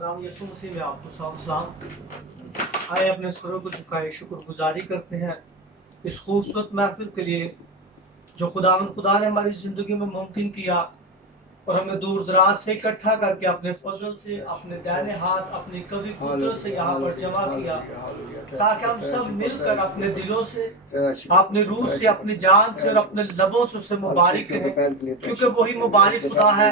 खुदावंद यीशु मसीह में आपको सलाम। आए अपने सरों को झुकाए शुक्रगुजारी करते हैं इस खूबसूरत महफिल के लिए जो खुदावंद खुदा ने हमारी ज़िंदगी में मुमकिन किया और हमें दूर दराज से इकट्ठा करके अपने फजल से अपने दाहिने हाथ अपनी कवि कुदरत से यहाँ पर जमा किया ताकि हम सब मिलकर अपने दिलों से अपनी रूह से अपनी जान से और अपने लबों से उसे मुबारक करें, क्योंकि वही मुबारक खुदा है।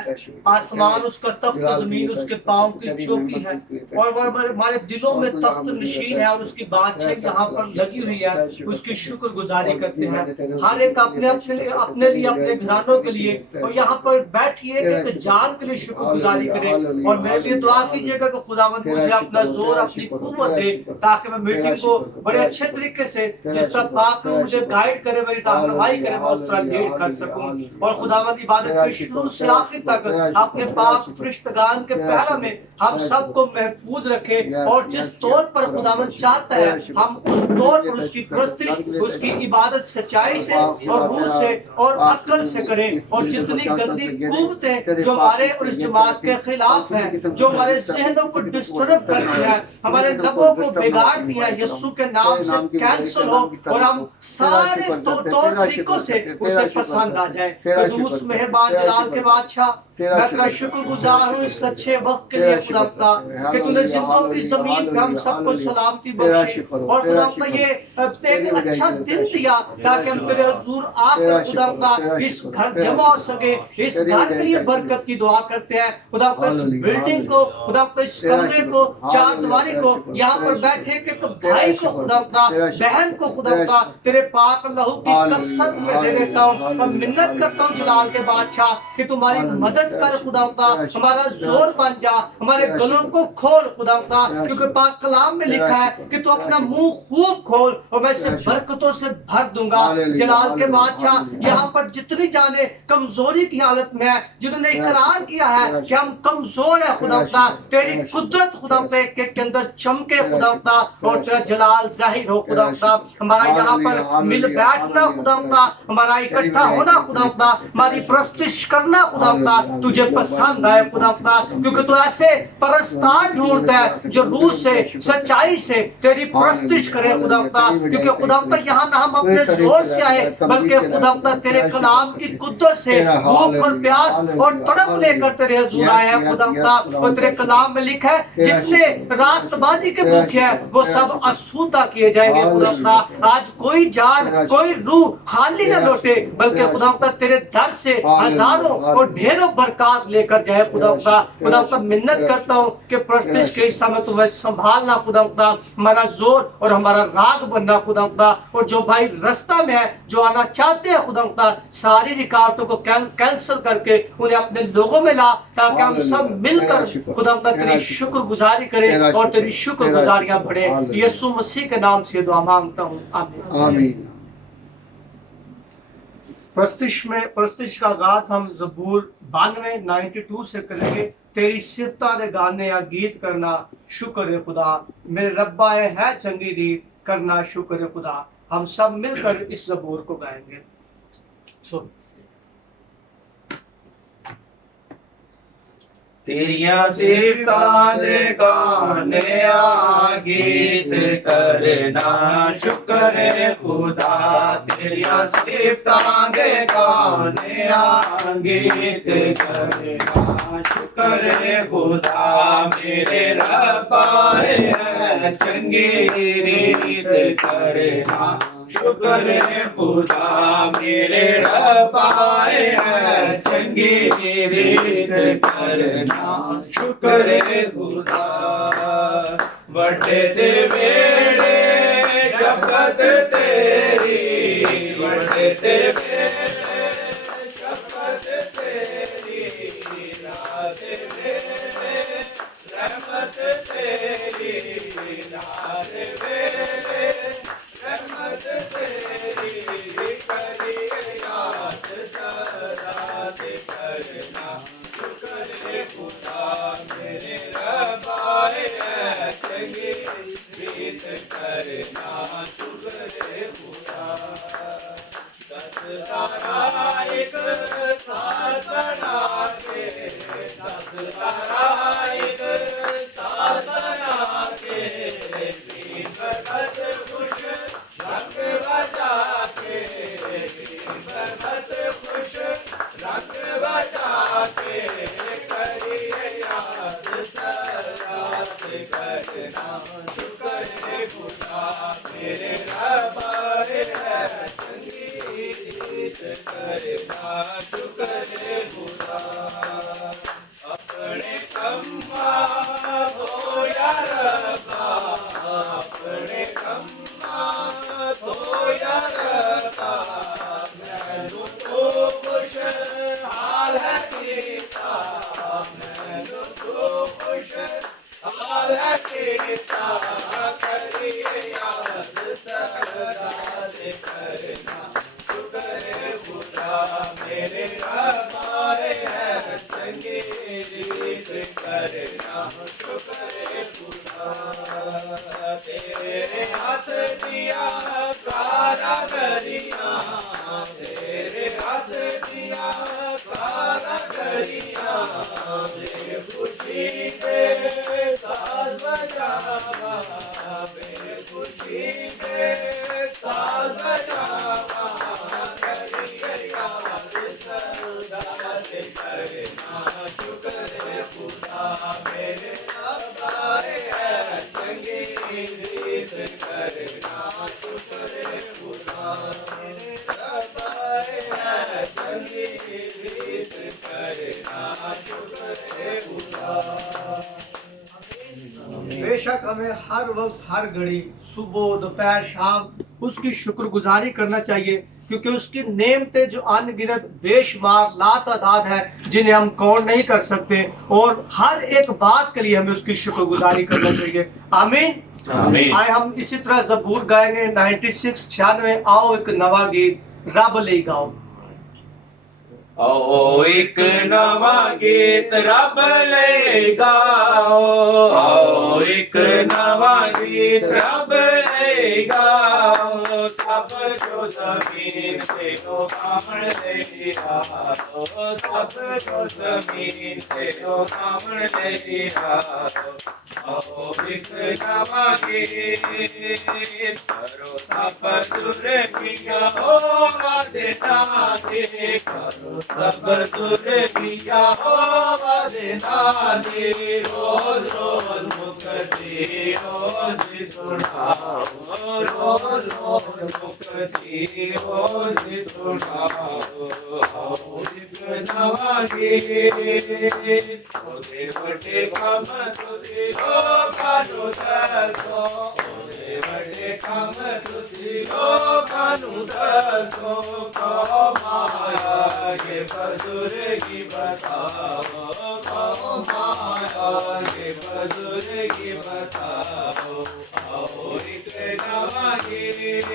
आसमान उसका तख्त, जमीन उसके पाँव की चौकी है और हमारे दिलों में तख्त नशीन है और उसकी बादशाह यहाँ पर लगी हुई है। उसकी शुक्रगुजारी करते हैं हर एक अपने अपने लिए अपने घरानों के लिए, और यहाँ पर बैठिए एक जान के लिए शुक्रगुजारी करें। और मेरे लिए दुआ कीजिएगा कि खुदावंद मुझे अपना जोर अपनी कुव्वत दे ताकि मैं मीटिंग को बड़े अच्छे तरीके से जिस तरह पाक रूह मुझे गाइड करे, मेरी रहनुमाई करे, मैं उस तरह लीड कर सकूं। और खुदावंद इबादत के शुरू से आखिर तक अपने पाक फरिश्तगान के पहरा में हम सबको महफूज रखे और जिस तौर पर खुदावंद चाहता है हम उस तौर पर उसकी प्रस्तिश उसकी इबादत सच्चाई से और रूह से और अक्ल से करें। और जितनी गंदी कुव्वतें जो हमारे और इस जमात के खिलाफ है, जो हमारे जहनों को डिस्टर्ब करती है, हमारे लबों को बिगाड़ती है, यीशु के नाम से कैंसिल हो और हम सारे तौर तरीकों से उसे पसंद आ जाए। कदूस मेहरबान जलाल के बादशाह, मैं तेरा शुक्रगुजार हूँ इस अच्छे वक्त के लिए खुदा कि तूने जिंदों की जमीन पे हम सबको सलामती बख्शी और खुदा ये एक अच्छा दिन दिया ताकि हम तेरे हुजूर आकर खुदा इस घर जमा हो सके। इस घर के लिए बरकत की दुआ करते हैं खुदा, इस बिल्डिंग को खुदा, इस कमरे को, चार दीवारी को, यहाँ पर बैठे एक भाई को खुदा, बहन को खुदा तेरे पाक लहू की कसम में दे देता हूँ और मिन्नत करता हूँ जलाल के बादशाह कि तुम्हारी मदद कर खुदा, हमारा जोर बन जा, हमारे गलों को खोल खुदा, क्योंकि पाक कलाम में लिखा है कि तू अपना मुंह खूब खोल और मैं इसे बरकतों से भर दूंगा। जलाल के बादशाह यहाँ पर जितनी जाने कमजोरी की हालत में है, जिन्होंने इकरार किया है कि हम कमजोर है खुदा, तेरी कुदरत खुदा के अंदर चमके खुदा और तेरा जलाल जाहिर हो खुदा। हमारा यहाँ पर मिल बैठना खुदा, हमारा इकट्ठा होना खुदा, हमारी प्रस्तिश करना खुदा तुझे पसंद आए खुदा, क्योंकि तू ऐसे परस्तार ढूंढता है जो रूह से सच्चाई से तेरी प्रस्तिश करे खुदा, क्योंकि खुदा यहाँ ना हम अपने जोर से आए बल्कि खुदा तेरे कलाम की कुद्दत से भूख और प्यास और तड़प लेकर तेरे हुजूर आए हैं खुदा। और तेरे कलाम में लिखा है जितने रास्तबाजी के भूखे हैं वो सब असूदा किए जाएंगे खुदा। आज कोई जान कोई रूह खाली न लौटे बल्कि खुदा तेरे दर से हजारों और ढेरों बरकत लेकर जाए खुदा। मिन्नत करता हूँ कि प्रस्तिश के इस समय तुम्हें संभालना खुदा, हमारा जोर और हमारा राग बनना खुदा। और जो भाई रास्ता में है जो आना चाहते हैं खुदा, सारी रुकावटों को कैंसिल करके उन्हें अपने लोगों में ला ताकि हम सब मिलकर खुदा तेरी शुक्रगुजारी करें और तेरी शुक्रगुजारियां बढ़े। यीशु मसीह के नाम से दुआ मांगता हूँ, आमीन। प्रस्तिश का आगाज हम ज़बूर 92 से करेंगे। तेरी सिफता दे गाने या गीत करना शुक्र है खुदा, मेरे रब्बा है चंगी रीत करना शुक्र है खुदा। हम सब मिलकर इस ज़बूर को गाएंगे। सुन तेरिया सिफतां दे गाने आ गीत करना शुक्र है खुदा, तेरिया सिफतां दे गाने आ गीत करना शुक्र है खुदा। मेरे रब्बा है चंगी रीत करना शुक्र है खुदा, मेरे रब्बा है चंगी रीत करना शुक्र है खुदा। वड्डे दे वेड़े शफकत तेरी, वड्डे दे वेड़े शफकत तेरी, रात वेड़े रहमत तेरी, रात वेड़े रहमत तेरी करिए याद सदा ते करना शुक्र है खुदा। मेरे रब्बा है चंगी रीत करना शुक्र है खुदा। दस तारा शुक्र है खुदा मेरे रब है संगीत करना शुक्र है खुदा अपने कम्मा हो या रब्बा अपने कम्मा हो या रब्बा मैनू तो खुश हाल है कीता मैनू तो खुश हाल है कीता करिए याद सदा दे करना शुक्र है खुदा मेरे रब है संगीत करना शुक्र है खुदा तेरे हाथ दिया सारा गरिया तेरे हाथ दिया सारा गरिया मेरे खुशी के साज बजावा मेरे खुशी के साज बजावा करिए याद सदा से करना शुक्र है खुदा मेरे रब है संगीत करना शुक्र है खुदा मेरे रब है संगीत करना शुक्र है खुदा बेशक हमें हर वक्त हर घड़ी सुबह दोपहर शाम उसकी शुक्रगुजारी करना चाहिए, क्योंकि उसकी नेमतें जो अनगिनत बेशुमार लातादाद है जिन्हें हम काउंट नहीं कर सकते, और हर एक बात के लिए हमें उसकी शुक्रगुजारी करना चाहिए। आमीन आमीन। आए हम इसी तरह जबूर गाएंगे 96 आओ एक नवा गीत रब ले गाओ। आओ एक नवा गीत रब ले गाओ आओ एक नवा गीत रब ले गाओ सब जो जमीन से हो सामण ले आओ सब जो जमीन से हो सामण ले आओ आओ एक नवा गीत करो सब जुरे किया हो वादे नादे करो सब तुरे पिया हो वादे नादे रोज रोज मुक्ति रोज सुनाओ रोज रोज मुक्ति रोज सुनाओ आओ एक नवा गीत ओदे बड़े काम तुझे लो कानू दसो ओदे बड़े काम तुझे लो कानू दसो को माया के बुजुर्गी बताओ कहो माया के बुजुर्गी बताओ आओ एक नवा गीत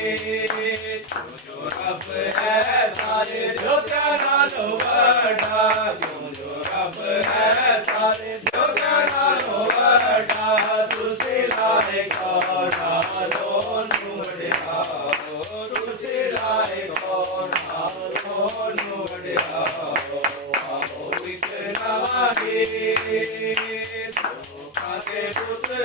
जो रब है सारे जो प्यारा लो बड़ा जो रब है सारे जो प्यारा लो बड़ा तुझे लाए कौड़ा लो नूड़िया तुझे लाए कौड़ा लो नूड़िया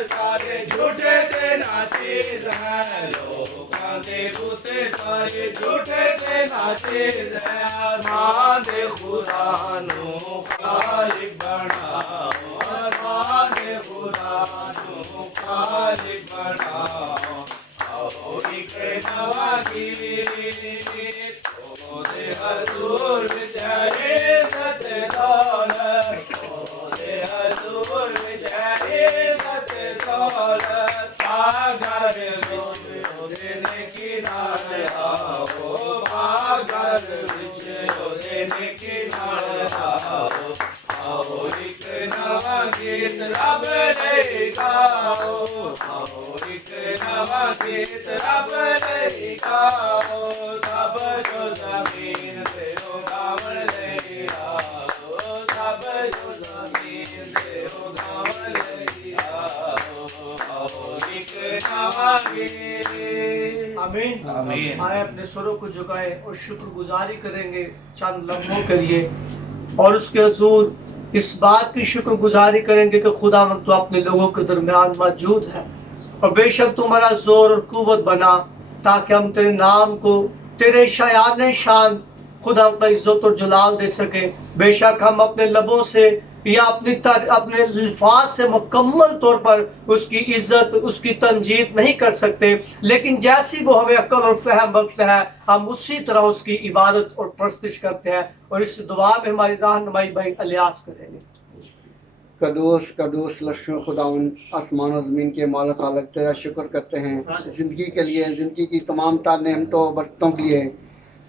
सारे झूठे देना चीज है लोगों के भूत सारे झूठे देना चीज है मान दे खुदा नु खालिक बनाओ मान दे खुदा नु खालिक बनाओ आओ एक नवा गीत ओदे हजूर विचारे सत दौलत ओदे हजूर विचारे सत दौलत सागर ओदे ने किनारे आओ सागर विच ओदे ने किनारे आओ आओ एक नवा गीत रब ले गाओ आओ एक नवा गीत रब ले गाओ सब जो जमीन से हो गावण ले आओ सब जो जमीन से हो गावण ले आओ आओ एक नवा गीत। आमीन आमीन। आए अपने स्वरों को झुकाए और शुक्रगुजारी करेंगे चंद लम्हों के लिए, और उसके हजूर इस बात की शुक्रगुजारी करेंगे कि खुदा तो अपने लोगों के दरमियान मौजूद है, और बेशक तुम्हारा जोर और कुव्वत बना ताकि हम तेरे नाम को तेरे शायान शान खुदा का इज्जत और जलाल दे सके। बेशक हम अपने लबों से या अपने अल्फाज से मुकम्मल तौर पर उसकी इज्जत, उसकी तंजीद नहीं कर सकते, लेकिन जैसी वो हमें अक्ल और फहम बख्शता है हम उसी तरह उसकी इबादत और परस्तिश करते हैं। और इस दुआ में हमारी रहनुमाई भाई अलियास करेंगे। कदूस कदूस लश्म खुदावन आसमान और ज़मीन के मालिक खालिक तेरा शुक्र करते हैं ज़िंदगी के लिए, ज़िंदगी की तमाम तार नेमतों और बरकतों के लिए,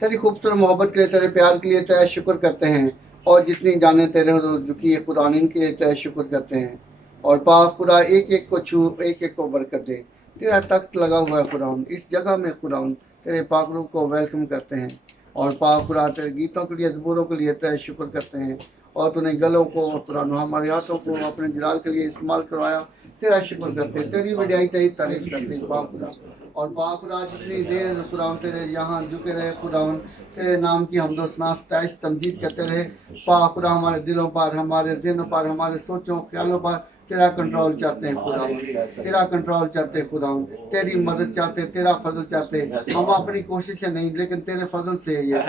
तेरी खूबसूरत मोहब्बत के लिए, तेरे प्यार के लिए तेरा शुक्र करते हैं। और जितनी जाने तेरे हुजूर झुकी है खुदा के लिए तेरा शुक्र करते हैं। और पाक खुदा एक एक को छू, एक एक को बरकत दे। तेरा तख्त लगा हुआ है खुदावन इस जगह में, खुदावन तेरे पाक रूह को वेलकम करते हैं। और पाक खुदा तेरे गीतों के लिए, ज़बूरों के लिए तेरा शुक्र करते हैं। और तूने गलों को और कुरान हमारे हाथों को अपने जलाल के लिए इस्तेमाल करवाया, तेरा शुक्र करते हैं, तेरी वडियाई तेरी तारीफ करते हैं पाक खुदा। और पाक खुदा जितनी देर खुदावन तेरे यहाँ झुके रहे खुदावन, तेरे नाम की हमदो सना सताइश तमजीद करते रहे पाक खुदा। हमारे दिलों पर, हमारे ज़हनों पर, हमारे सोचों ख्यालों पर तेरा कंट्रोल चाहते हैं खुदावन, तेरा कंट्रोल चाहते हैं खुदावन, तेरी मदद चाहते हैं, तेरा फजल चाहते हैं। हम अपनी कोशिशें नहीं लेकिन तेरे फजल से है ये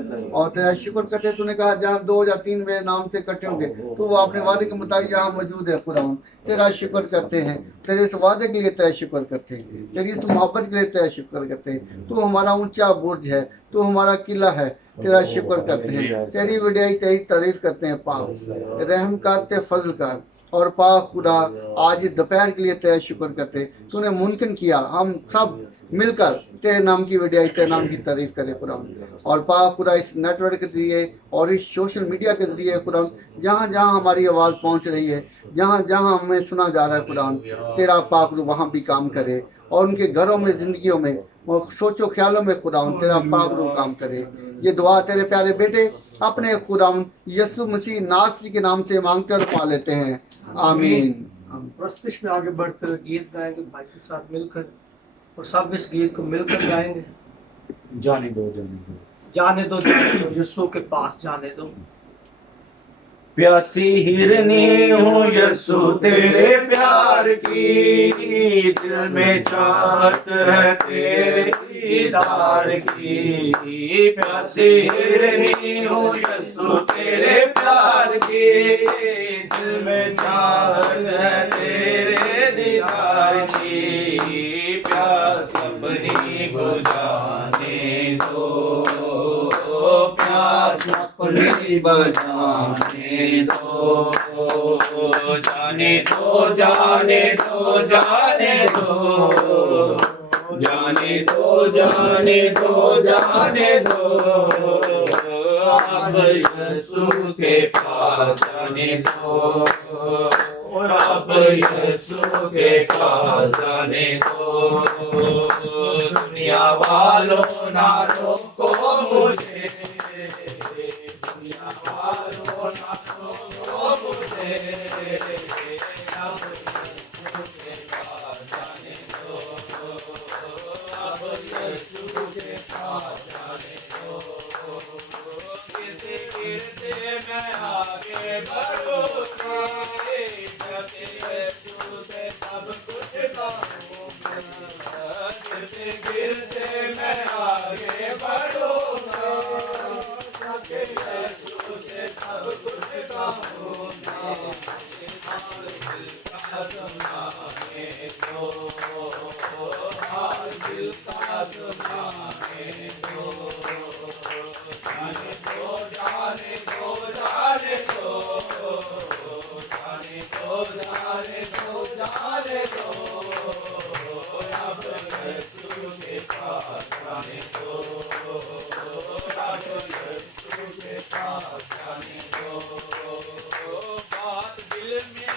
सब। और तेरा शुक्र करते, तूने कहा जहाँ 2 या 3 मेरे नाम से इकट्ठे होंगे तो वो अपने वादे के मुताबिक यहाँ मौजूद है खुदावन। तेरा शुक्र करते हैं, तेरे इस वादे के लिए तेरा शुक्र करते हैं, तेरी इस मोहब्बत के लिए तेरा शुक्र करते हैं। तू हमारा ऊंचा बुर्ज है, तू हमारा किला है, तेरा शुक्र करते हैं, तेरी वडियाई तेरी तारीफ करते हैं पाक। रहम करते फजल कर। और पाक खुदा आज दोपहर के लिए तेरा शुक्र करते, तूने मुमकिन किया हम सब मिलकर तेरे नाम की वडियाई, तेरे नाम की तारीफ करें खुदा। और पाक खुदा इस नेटवर्क के जरिए और इस सोशल मीडिया के जरिए खुदा जहाँ जहाँ हमारी आवाज़ पहुँच रही है, जहाँ जहाँ हमें सुना जा रहा है खुदा, तेरा पाक वहाँ भी काम करे। और उनके घरों में, ज़िंदगियों में और सोचो ख्यालों में खुदा तेरा पाक काम करे। ये दुआ तेरे प्यारे बेटे अपने खुदा यसु मसीह नासरी के नाम से मांग कर पा लेते हैं, आमीन। हम प्रस्तुत में आगे बढ़कर गीत गाएंगे भाई के साथ मिलकर, और सब इस गीत को मिलकर गाएंगे। जाने दो जाने दो जाने दो, जाने दो, यीशु के पास जाने दो। प्यासी हिरनी हूँ यीशु तेरे प्यार की, दिल में चाहत है तेरे दीदार की। प्यासी हिरनी हूँ यीशु तेरे प्यार की, दिल में चाहत है तेरे दीदार की। प्यास अपनी बुझाने दो, प्यास अपनी बुझाने दो। जाने दो जाने दो जाने दो, जाने दो जाने दो जाने दो। अब यीशु के पास जाने दो, और अब यीशु के पास जाने दो। दुनिया वालों ना रोको मुझे, दुनिया वालों ना रोको मुझे। अब यीशु के पास जाने दो, अब यीशु के पास जाने दो। गिरते गिरते मैं आगे बढ़ूंगा, यीशु से सब कुछ पाऊंगा। गिरते गिरते मैं आगे बढ़ूंगा, यीशु से सब कुछ पाऊंगा। सुनाने दो, दिल का सुनाने दो। जाने दो जाने दो जाने दो, जाने दो जाने दो जाने दो। अब यीशु के पास जाने दो, अब यीशु के पास जाने दो। बात दिल में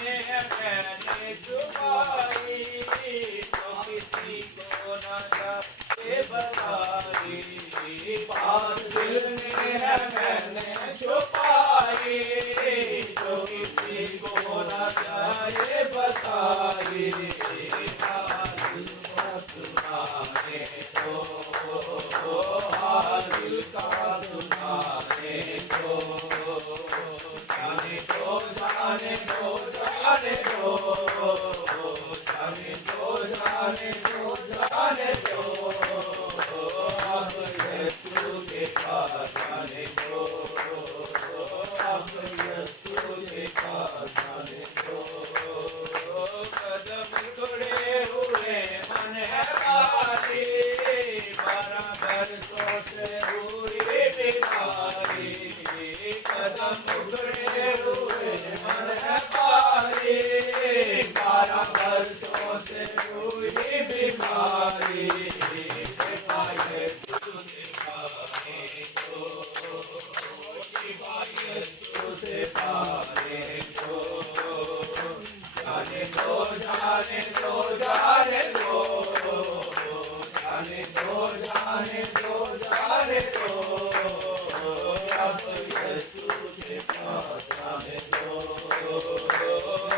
मैंने छुपाई, तो किसी को न जाए बताई। बात दिल में है मैंने छुपाई, तो किसी को न जाए बताई। दिल का सुनाने दो, दिल का सुनाने दो। जाने दो जाने दो जाने दो, जाने दो जाने दो जाने दो। अब यीशु के पास जाने दो, अब यीशु के जाने दो, जाने दो, जाने दो, जाने दो, जाने दो, जाने दो, अब यीशु के पास जाने दो,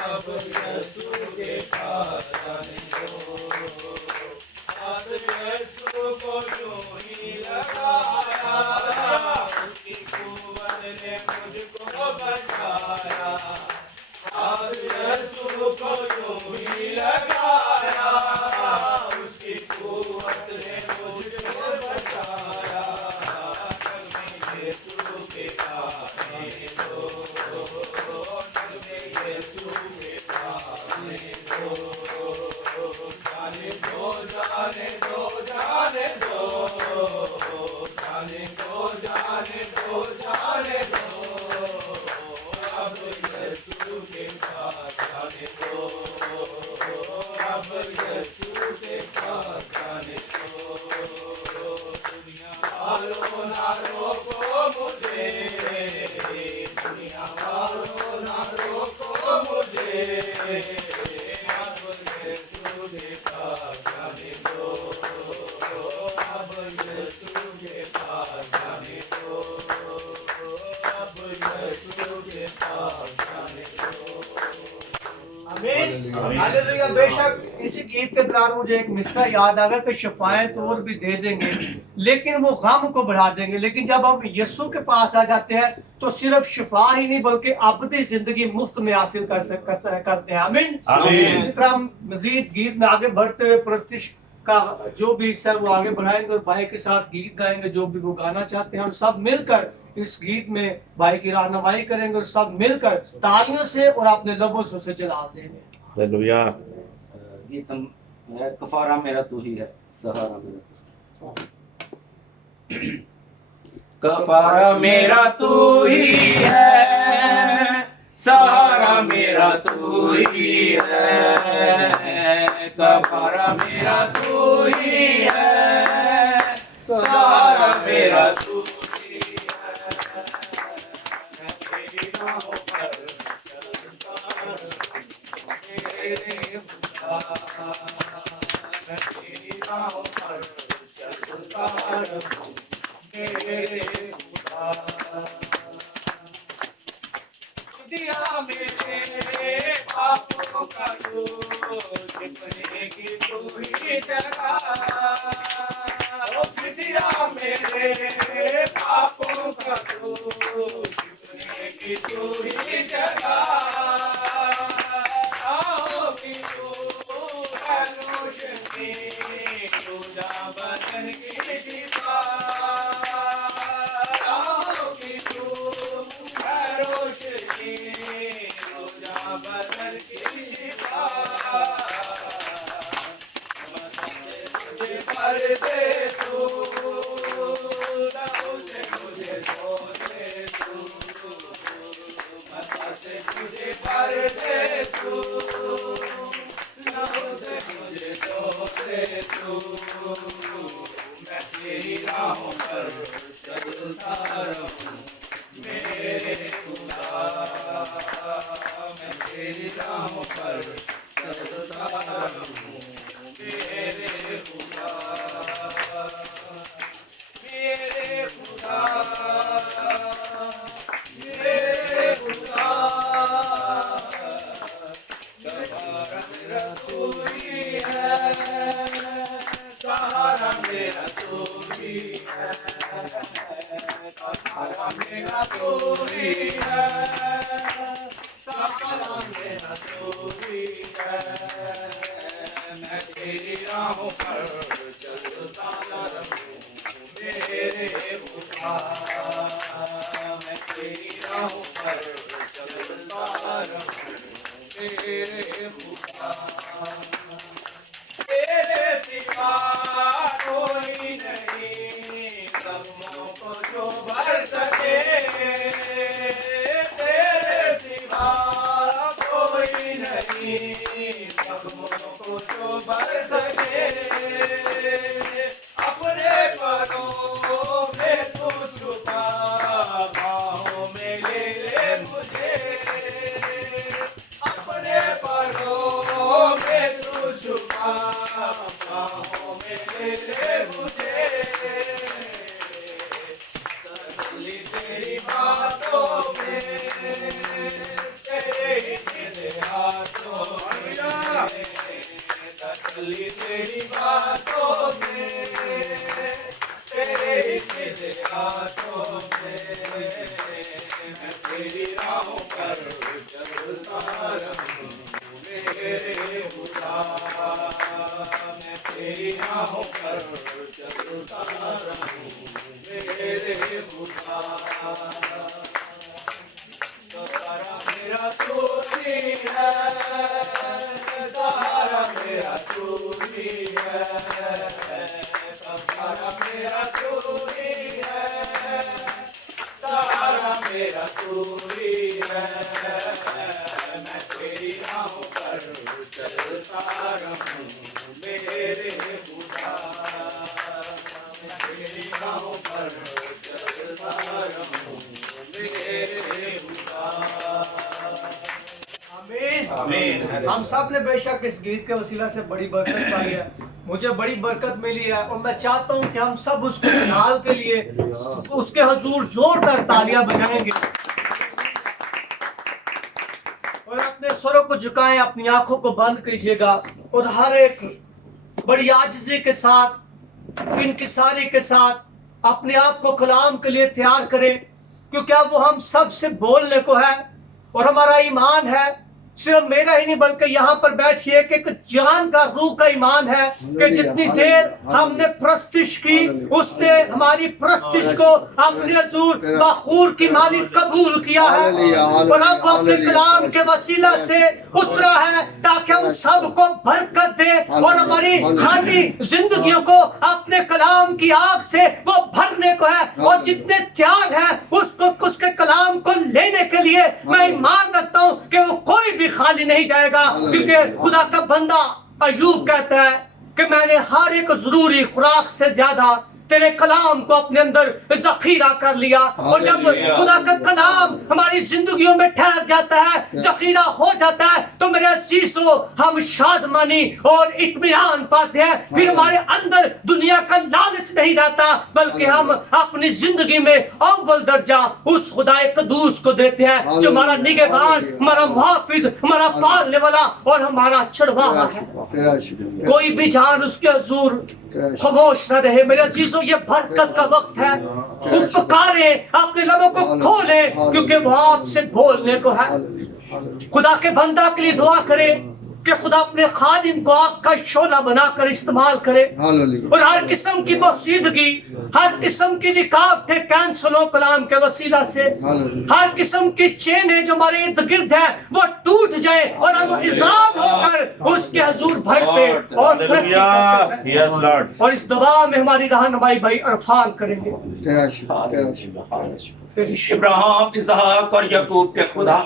अब यीशु के पास जाने दो। अब यीशु को यूं ही लगाया, उसकी कुव्वत ने मुझको बचाया। अब यीशु को यूं ही लगाया, उसकी कुव्वत ने मुझको बचाया। यीशु के पास आने दो, यीशु के पास आने दो, जाने दो, जाने दो, जाने दो, जाने दो, जाने दो, जाने दो, अब यीशु के पास जाने दो, अब यीशु के पास जाने दो। दुनिया वालों ना रोको मुझे, दुनिया वालों ना रोको मुझे, अब यीशु के पास जाने दो, अब यीशु के पास जाने दो, अब यीशु के पास जाने दो। आमीन हालेलुया। बेशक इसी गीत के दौरान मुझे एक मिसरा याद आ गया कि शफाएं तो और भी दे देंगे लेकिन वो गम को बढ़ा देंगे। लेकिन जब हम यीशु के पास आ जाते हैं तो सिर्फ शिफा ही नहीं बल्कि अबदी जिंदगी मुफ्त में हासिल करते हैं। आमीन आमीन। इसी तरह हम मजीद गीत में आगे बढ़ते हुए प्रस्तिश का जो भी हिस्सा है वो आगे बढ़ाएंगे और भाई के साथ गीत गाएंगे जो भी वो गाना चाहते हैं। हम सब मिलकर इस गीत में भाई की रहनुमाई करेंगे और सब मिलकर तालियों से और अपने लबों से उसे जला देंगे। हालेलुया। गीत है कफारा मेरा तू ही है, सहारा मेरा कफारा मेरा तू ही है, सहारा मेरा तू ही है, कफारा मेरा तू ही है, सहारा मेरा तू ही है। मैं तेरी राहों पर चलता रहूं, मेरे खुदा, मैं तेरी राहों पर चलता रहूं, मेरे खुदा। दिया मेरे पापों का बोझ जितने की तू ही जगा, दिया मेरे पापों का बोझ जितने की तू ही जगा। आओ कि तू है रोशनी, तुझा बदन की दीवार, आओ कि तू है रोशनी, तुझा बदन की दीवार। मुझे भर दे तू, लहू से मुझे धो दे तू, मसा से मुझे भर दे तू, लहू से मुझे धो दे तू। मैं तेरी राहों पर चलता रहूं, मेरे खुदा, मैं तेरी राहों पर चलता रहूं, मेरे खुदा, मेरे खुदा, मेरे खुदा। सहारा मेरा तू ही है, सहारा मेरा तू ही है, सहारा मेरा तू ही है, सहारा मेरा तू ही है। मैं तेरी राहों पर चलता रहूं, मेरे खुदा, मैं तेरी राहों पर चलता रहूं, मेरे खुदा। तेरे सिवा कोई नहीं गमों को जो भर सके, तेरे सिवा कोई नहीं गमों को जो भर सके। अपने परों में तू छुपा, बाहों में ले ले मुझे, अपने परों तसल्ली तेरी बातों से, तेरे ही तेरे हाथों से, मैं तेरी राहों पर चलता रहूं मेरे खुदा, मैं तेरी राहों पर चलता रहूं मेरे खुदा। सहारा मेरा तू ही है, सहारा मेरा तू ही है, सहारा मेरा तू ही है, सहारा मेरा तू ही है, मैं तेरी राहों पर चलता रहूं मेरे खुदा, मैं तेरी राहों पर चलता रहूं मेरे खुदा। आमीन। हम सब ने बेशक इस गीत के वसीला से बड़ी बरकत पाई है, मुझे बड़ी बरकत मिली है और मैं चाहता हूं कि हम सब उसके जलाल के लिए उसके हजूर जोरदार तालियां बजाएंगे और अपने स्वरों को झुकाएं, अपनी आंखों को बंद कीजिएगा और हर एक बड़ी आजिज़ी के साथ, इनकिसारी के साथ अपने आप को कलाम के लिए तैयार करें, क्योंकि अब वो हम सब से बोलने को है और हमारा ईमान है सिर्फ मेरा ही नहीं बल्कि यहाँ पर बैठिए कि एक जान का रूह का ईमान है कि जितनी देर हमने प्रस्तिश की उसने हमारी प्रस्तिश को अपने हजूर बखूर की मानित कबूल किया है और अब वो अपने कलाम के वसीला से उतरा है ताकि हम सबको बरकत दे और हमारी खाली जिंदगियों को अपने कलाम की आग से वो भरने को है और जितने तैयार हैं उसको उसके कलाम को लेने के लिए मैं ईमान रखता हूँ कि वो कोई भी खाली नहीं जाएगा, क्योंकि खुदा का बंदा अयूब कहता है कि मैंने हर एक जरूरी खुराक से ज्यादा तेरे कलाम को अपने अंदर जखीरा कर लिया और जब खुदा का कलाम हमारी जिंदगियों में ठहर जाता है, जखीरा हो जाता है, तो मेरे अजीजों हम शादमानी और इत्मीनान पाते हैं। फिर हमारे अंदर दुनिया का लालच नहीं रहता बल्कि हम अपनी जिंदगी में अव्वल दर्जा उस खुदाए कदूस को देते हैं जो हमारा निगहबान, हमारा मुहाफिज, हमारा पालने वाला और हमारा चरवाहा है। कोई भी जान उसके हुजूर खामोश न रहे। मेरे अजीजों ये बरकत का वक्त है, पुकारे, अपने लबों को खोले क्योंकि वो आपसे बोलने को है। खुदा के बंदा के लिए दुआ करे कि खुदा अपने खादिम को आग का शोला बनाकर इस्तेमाल करे और हर किस्म की मुसीबगी, हर किस्म की रुकावटें कैंसलों कलाम के वसीला से, हर किस्म की चेनें जो हमारे इर्द गिर्द है वो टूट जाए और हम हिसाब होकर उसके हजूर बढ़ते और तरक्की करते हैं। और इस दुआ में हमारी रहनुमाई भाई अरफान करेंगे। इब्राहिम, इसहाक और याकूब के खुदा,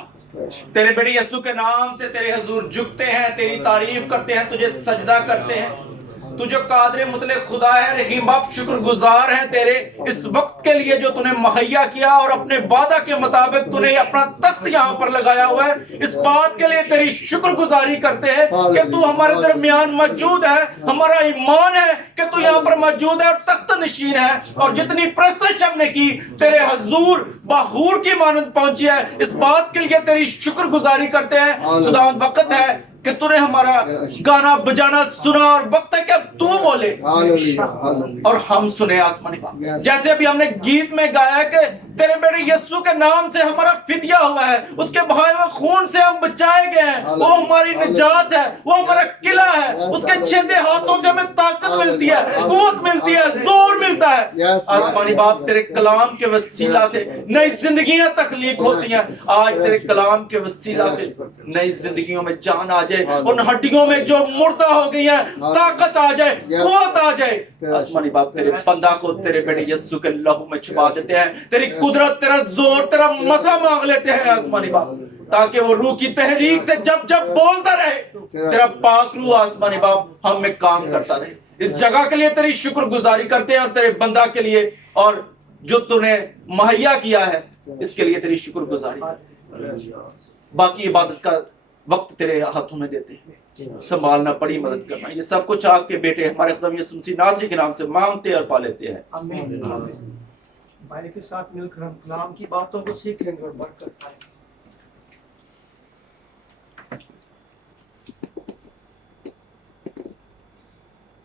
तेरे बेटे यीशु के नाम से तेरे हजूर झुकते हैं, तेरी तारीफ करते हैं, तुझे सजदा करते हैं। तू जो कादरे मुतले खुदा है, रहीम बाप, शुक्रगुजार है तेरे इस वक्त के लिए जो तूने मुहैया किया और अपने वादा के मुताबिक तूने अपना तख्त यहाँ पर लगाया हुआ है। इस बात के लिए तेरी शुक्रगुजारी करते हैं कि तू हमारे दरमियान मौजूद है। हमारा ईमान है कि तू यहाँ पर मौजूद है और तख्त नशीन है और जितनी प्रस्तुत हमने की तेरे हजूर बहूर की मानद पहुंची है, इस बात के लिए तेरी शुक्रगुजारी करते हैं। खुदा वक्त है कि तूने हमारा गाना बजाना सुना और वक्त है कि अब तू बोले और हम सुने आसमानी बात। जैसे अभी हमने गीत में गाया कि तेरे बेटे यीशु के नाम से हमारा फिदिया हुआ है, उसके बहाए हुए खून से हम बचाए गए हैं, वो हमारी निजात है, वो हमारा किला है, उसके छेदे हाथों से हमें ताकत मिलती है, कुव्वत मिलती है, जोर मिलता है। आसमानी बाप, तेरे कलाम के वसीला से नई जिंदगियां तख्लीक होती हैं। आज तेरे कलाम के वसीला से नई जिंदगियों में जान आ जाए, उन हड्डियों में जो मुर्दा हो गई है ताकत आ जाए, कुव्वत आ जाए। आसमानी बाप, तेरे बंदा को तेरे बेटे यीशु के लहू में छुपा देते हैं, तेरी कुदरत, तेरा जोर, तेरा मसा मांग लेते हैं आसमानी बाप, ताकि वो रूह की तहरीक से जब जब बोलता रहे तेरा पाक रूह आसमानी बाप हम में काम करता रहे। इस जगह के लिए तेरी शुक्रगुजारी करते हैं और तेरे बंदा के लिए और जो तूने मुहैया किया है इसके लिए तेरी शुक्रगुजारी करते हैं। बाकी इबादत का वक्त तेरे हाथों में देते हैं, संभालना, बड़ी मदद करना। ये सब कुछ आपके बेटे हमारे खुदा यीशु मसीह नासरी के नाम से मांगते और पा लेते हैं। आमीन। भाई के साथ मिलकर हम कलाम की बातों को सीखेंगे और बरकत पाएंगे।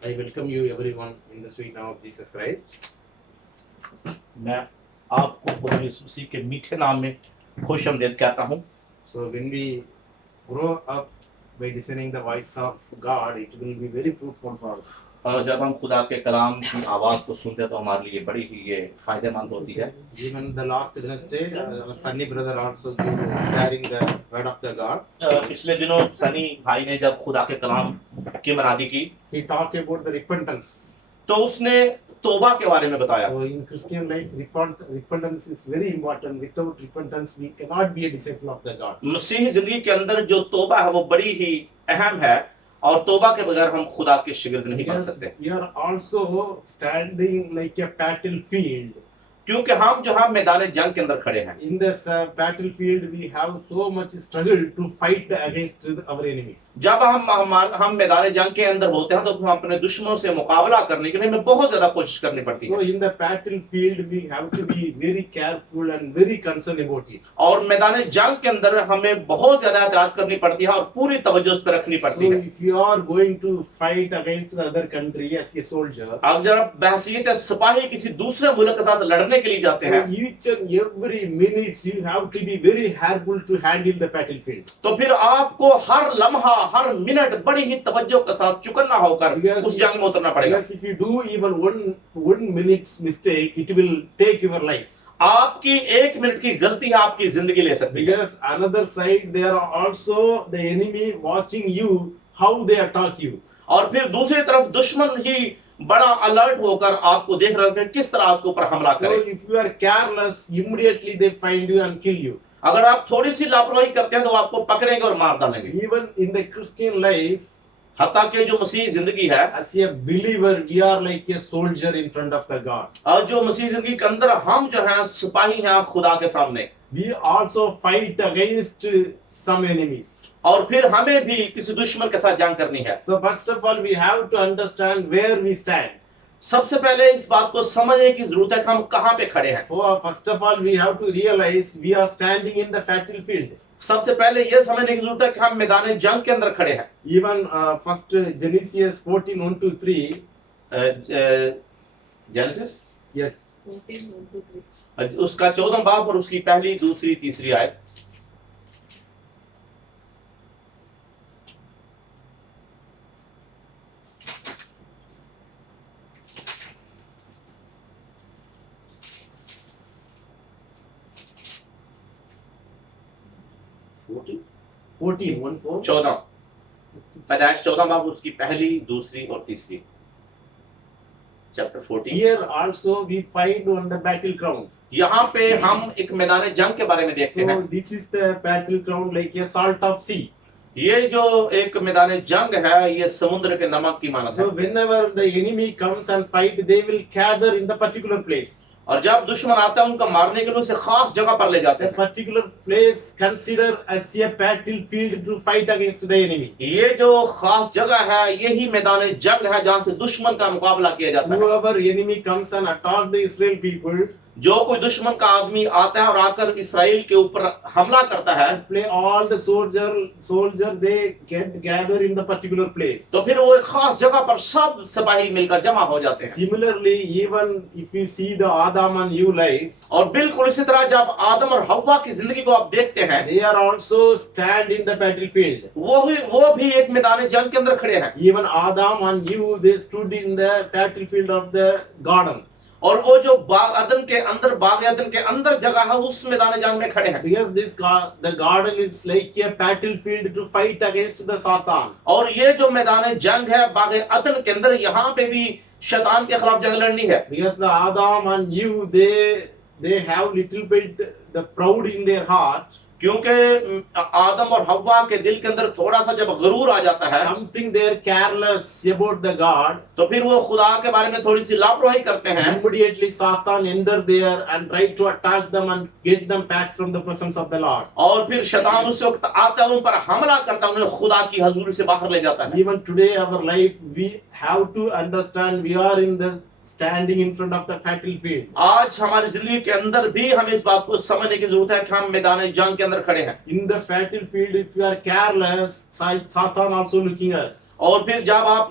I welcome you everyone in the sweet name of Jesus Christ. मैं आपको खुदा यीशु मसीह के मीठे नाम में खुशामदीद कहता हूँ। So when we grow up by listening the voice of God, it will be very fruitful for us. और जब हम खुदा के कलाम की आवाज़ को सुनते हैं तो हमारे लिए बड़ी ही ये फायदेमंद होती है। Even the last Wednesday, our Sunny brother also sharing the word of the God. पिछले दिनों सनी भाई ने जब खुदा के कलाम की मनादी की He talked about the repentance. तो उसने तौबा के बारे में बताया। So in Christian life, repentance is very important. Without repentance, we cannot be a disciple of the God. मसीही जिंदगी के अंदर जो तौबा है वो बड़ी ही अहम है और तौबा के बगैर हम खुदा के शागिर्द नहीं बन Because सकते, we are also standing like a battlefield. क्योंकि हम जो है मैदान जंग के अंदर खड़े हैं। In this battlefield, we have so much struggle to fight against our enemies. जब हम मैदान जंग के अंदर होते हैं तो हम अपने दुश्मनों से मुकाबला करने के लिए हमें बहुत ज्यादा कोशिश करनी पड़ती So है in the battlefield, we have to be very careful and very concerned about it. और मैदान जंग के अंदर हमें बहुत ज्यादा एहतियात करनी पड़ती है और पूरी तवज्जो उस पर रखनी पड़ती So है। if you are going to fight against the other country as a soldier, अब जब आप बहसीयत सिपाही किसी दूसरे मुल्क के साथ लड़ने के लिए जाते so हैं each and every minute you have to be very careful to handle the battlefield. तो फिर आपको हर लम्हा हर मिनट बड़ी ही तवज्जो के साथ चुकन्ना होकर Because- उस जंग में उतरना पड़ेगा। Because if you do even one minute's mistake, it will take your life. आपकी एक मिनट की गलती आपकी जिंदगी ले सकती है। Because another side, there are also the enemy watching you, how they attack you. और फिर दूसरी तरफ दुश्मन ही बड़ा अलर्ट होकर आपको देख रहे हैं किस तरह आपके ऊपर हमला So करे। if you are careless, immediately they find you and kill you. अगर आप थोड़ी सी लापरवाही करते हैं तो आपको पकड़ेंगे और मार डालेंगे। Even in the Christian life, हत्ता के जो मसीह जिंदगी है as a believer, we are like a soldier in front of the God. और जो मसीह जिंदगी के अंदर हम जो है सिपाही हैं खुदा के सामने, We also fight against some enemies. और फिर हमें भी किसी दुश्मन के साथ जंग करनी है। So first of all, we have to understand where we stand. सबसे पहले इस बात को समझने की जरूरत है कि हम कहाँ पे खड़े हैं। First of all, we have to realize we are standing in the battlefield. सबसे पहले यह समझने की जरूरत है कि हम मैदान जंग के अंदर खड़े हैं। Even first Genesis 14:1-3. Genesis Yes. उसका 14 बाब और उसकी पहली दूसरी तीसरी आयत। One four. 14 पैदाइश 14 बाब उसकी पहली दूसरी और तीसरी। Chapter 14। Here also we fight on the battleground. यहाँ पे हम एक मैदान जंग के बारे में देखते So हैं। this is the battleground like a salt of sea. ये जो एक मैदान जंग है ये समुद्र के नमक की मानत So है। whenever the enemy comes and fight, they will gather in the particular place. और जब दुश्मन आता है उनको मारने के लिए उसे खास जगह पर ले जाते The हैं। particular place considered as a battlefield to fight against the enemy. ये जो खास जगह है यही मैदान जंग है जहाँ से दुश्मन का मुकाबला किया जाता है। Whoever enemy comes and attack the Israel people, जो कोई दुश्मन का आदमी आता है और आकर इसराइल के ऊपर हमला करता है and play all the soldier they get gather in the particular place. तो फिर वो एक खास जगह पर सब सिपाही मिलकर जमा हो जाते हैं। Similarly, even if you see the Adam and Eve life, और बिल्कुल इसी तरह जब आदम और हव्वा की जिंदगी को आप देखते हैं they are also stand in the battlefield. वो भी एक मैदान जंग के अंदर खड़े हैं। Even Adam and Eve, they stood in the battlefield of the garden. और वो जो बाग अदन के अंदर जगह है उस मैदान जंग में खड़े हैं। Because the garden is like a battlefield to fight against the Satan. और ये जो मैदान जंग है बाग अदन के अंदर यहाँ पे भी शैतान के खिलाफ जंग लड़नी है। Because the Adam and Eve, they have little bit the proud in their heart. क्योंकि आदम और हव्वा के दिल के अंदर थोड़ा सा जब गरूर आ जाता है Something they are careless about the God. तो फिर वो खुदा के बारे में थोड़ी सी लापरवाही करते हैं। Immediately Satan enter there and try to attack them and get them back from the presence of the Lord. और फिर शैतान उस वक्त आता है उन पर हमला करता है, उन्हें खुदा की हजूरी से बाहर ले जाता है। Even today our life, we have to understand we are in this standing in front of the battlefield. आज हमारी जिंदगी के अंदर भी हमें इस बात को समझने की जरूरत है कि हम मैदान जंग के अंदर खड़े हैं। In the battlefield, if you are careless, Satan also looking us. और फिर जब आप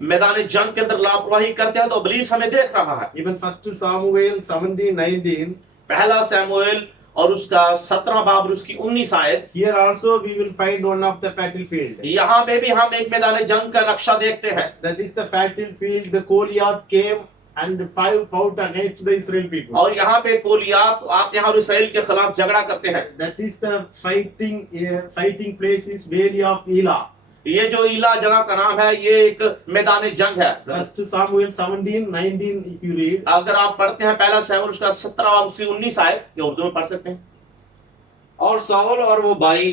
मैदान जंग के अंदर लापरवाही करते हैं तो इब्लीस हमें देख रहा है। Even 1 Samuel 17:19. पहला शमूएल और उसका 17 बाब और उसकी 19 आयत। Here also we will find one of the battlefield. यहाँ पे भी हम एक मैदान जंग का नक्शा देखते हैं। That is the battlefield. The Goliath came and fought against the Israel people. और यहाँ पे गोलियत आते हैं और इसराइल के खिलाफ झगड़ा करते हैं। That is the fighting place is Valley of Elah. ये जो ईला जगह का नाम है ये एक मैदान जंग है। 1 Samuel 17:19 if you read. अगर आप पढ़ते हैं पहला शमूएल उसका 17 बाब उसकी 19 आयत, ये उर्दू में पढ़ सकते हैं। और साउल और वो भाई